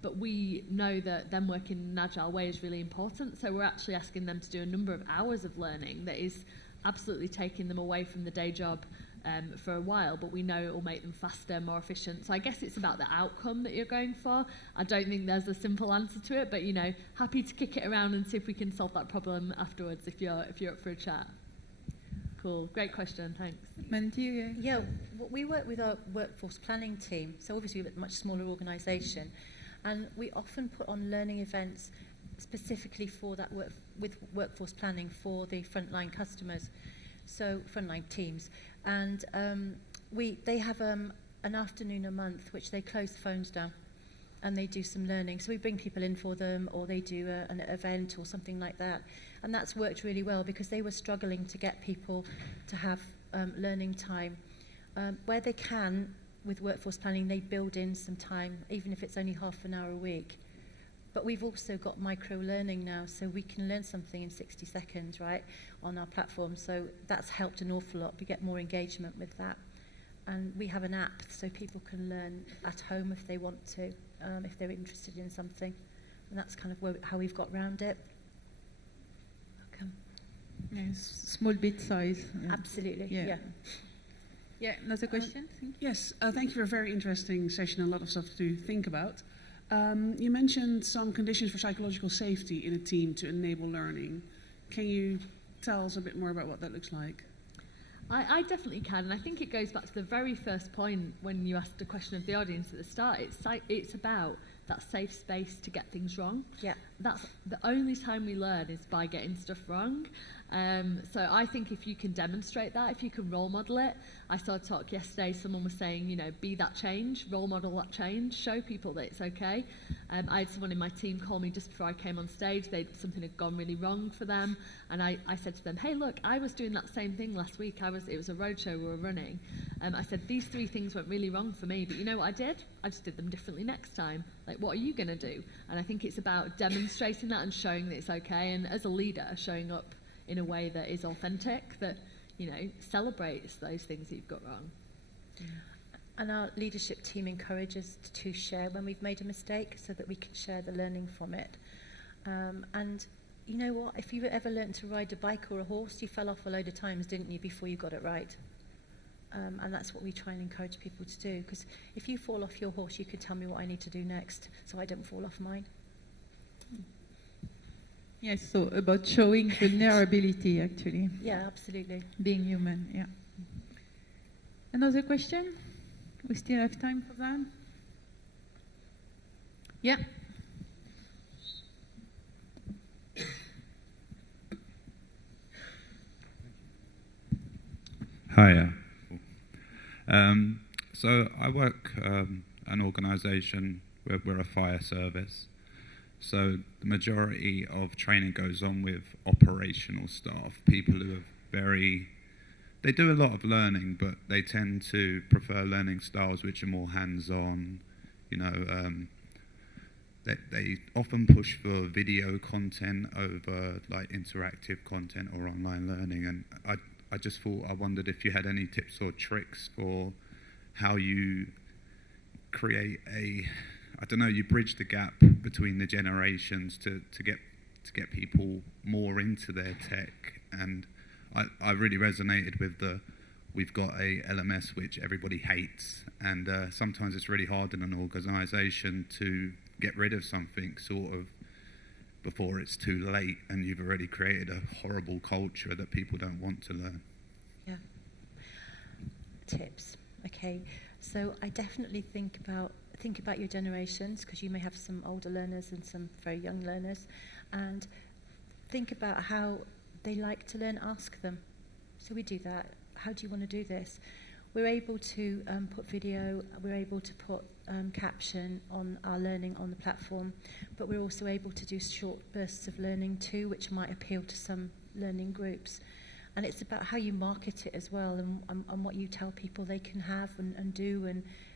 but we know that them working in an agile way is really important. So we're actually asking them to do a number of hours of learning that is absolutely taking them away from the day job for a while, but we know it will make them faster, more efficient. So I guess it's about the outcome that you're going for. I don't think there's a simple answer to it, but happy to kick it around and see if we can solve that problem afterwards if you're up for a chat. Cool, great question, thanks. Mandy? Yeah, we work with our workforce planning team, so obviously we're a much smaller organisation, and we often put on learning events specifically for that with workforce planning for the frontline customers, so frontline teams. And they have an afternoon a month which they close the phones down, and they do some learning. So we bring people in for them, or they do an event or something like that. And that's worked really well because they were struggling to get people to have learning time. Where they can, with workforce planning, they build in some time, even if it's only half an hour a week. But we've also got micro-learning now, so we can learn something in 60 seconds, right, on our platform. So that's helped an awful lot. We get more engagement with that. And we have an app, so people can learn at home if they want to, if they're interested in something. And that's kind of how we've got around it. Okay. Yes, small bit size. Yeah. Absolutely, Yeah. yeah. Yeah, another question? Yes, thank you for a very interesting session, a lot of stuff to think about. You mentioned some conditions for psychological safety in a team to enable learning. Can you tell us a bit more about what that looks like? I definitely can, and I think it goes back to the very first point when you asked the question of the audience at the start. It's about that safe space to get things wrong. Yeah. That's the only time we learn is by getting stuff wrong. So I think if you can demonstrate that, if you can role model it. I saw a talk yesterday, someone was saying, you know, be that change, role model that change, show people that it's okay. I had someone in my team call me just before I came on stage. Something had gone really wrong for them, and I said to them, hey, look, I was doing that same thing last week. It was a roadshow we were running. I said, these 3 things went really wrong for me, but you know what I did? I just did them differently next time. Like, what are you going to do? And I think it's about demonstrating that and showing that it's okay, and as a leader, showing up in a way that is authentic, that, you know, celebrates those things that you've got wrong. And our leadership team encourages to share when we've made a mistake so that we can share the learning from it. And you know what? If you ever learned to ride a bike or a horse, you fell off a load of times, didn't you, before you got it right? And that's what we try and encourage people to do. Because if you fall off your horse, you can tell me what I need to do next so I don't fall off mine. Yes, so about showing vulnerability, actually. Yeah, absolutely. Being human, yeah. Another question? We still have time for that? Yeah. Hiya. So I work an organisation where we're a fire service. So the majority of training goes on with operational staff, people who are they do a lot of learning, but they tend to prefer learning styles which are more hands-on. You know, they often push for video content over like interactive content or online learning. And I just wondered if you had any tips or tricks for how you create you bridge the gap between the generations to get people more into their tech. And I really resonated with we've got a LMS which everybody hates, and sometimes it's really hard in an organisation to get rid of something sort of before it's too late and you've already created a horrible culture that people don't want to learn. Yeah. Tips. Okay. So I definitely think about your generations, because you may have some older learners and some very young learners, and think about how they like to learn. Ask them. So we do that. How do you want to do this? We're able to put video, we're able to put caption on our learning on the platform, but we're also able to do short bursts of learning too, which might appeal to some learning groups. And it's about how you market it as well, and what you tell people they can have and do,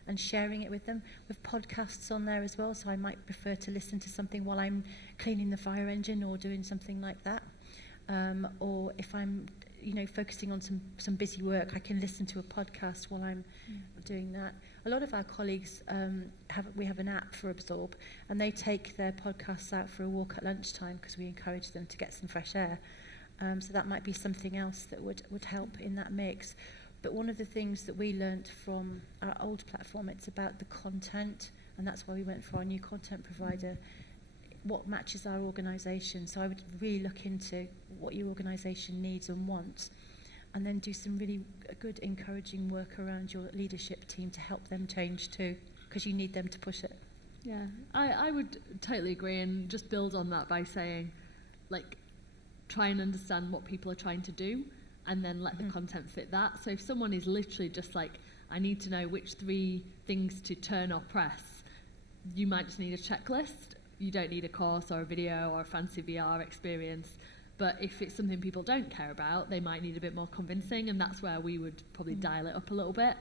and sharing it with them. With podcasts on there as well, so I might prefer to listen to something while I'm cleaning the fire engine or doing something like that. Or if I'm focusing on some busy work, I can listen to a podcast while I'm doing that. A lot of our colleagues we have an app for Absorb, and they take their podcasts out for a walk at lunchtime because we encourage them to get some fresh air. So that might be something else that would help in that mix. But one of the things that we learnt from our old platform, it's about the content, and that's why we went for our new content provider. What matches our organisation. So I would really look into what your organisation needs and wants, and then do some really good encouraging work around your leadership team to help them change too, because you need them to push it. Yeah, I would totally agree, and just build on that by saying, like, try and understand what people are trying to do, and then let the content fit that. So if someone is literally just like, I need to know which 3 things to turn or press, you might just need a checklist. You don't need a course or a video or a fancy VR experience. But if it's something people don't care about, they might need a bit more convincing, and that's where we would probably dial it up a little bit.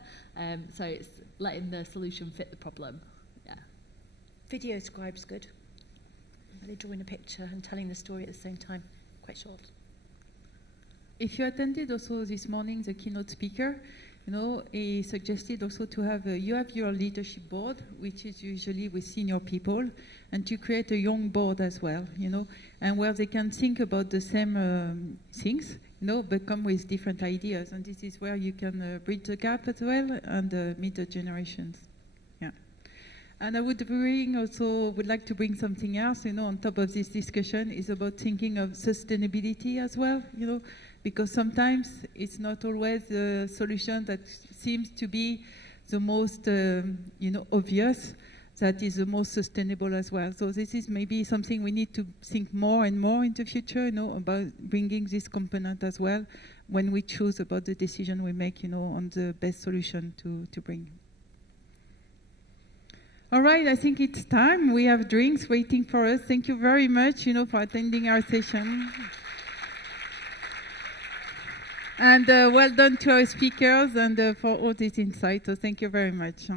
So it's letting the solution fit the problem. Yeah. Video scribe's good. Really drawing a picture and telling the story at the same time. Quite short. If you attended also this morning the keynote speaker, he suggested also to have you have your leadership board, which is usually with senior people, and to create a young board as well, and where they can think about the same things, but come with different ideas. And this is where you can bridge the gap as well and meet the generations. Yeah. And I would like to bring something else, on top of this discussion, is about thinking of sustainability as well, because sometimes it's not always the solution that seems to be the most, obvious, that is the most sustainable as well. So this is maybe something we need to think more and more in the future, about bringing this component as well when we choose about the decision we make, on the best solution to bring. All right, I think it's time. We have drinks waiting for us. Thank you very much, for attending our session. And well done to our speakers and for all these insights. So thank you very much.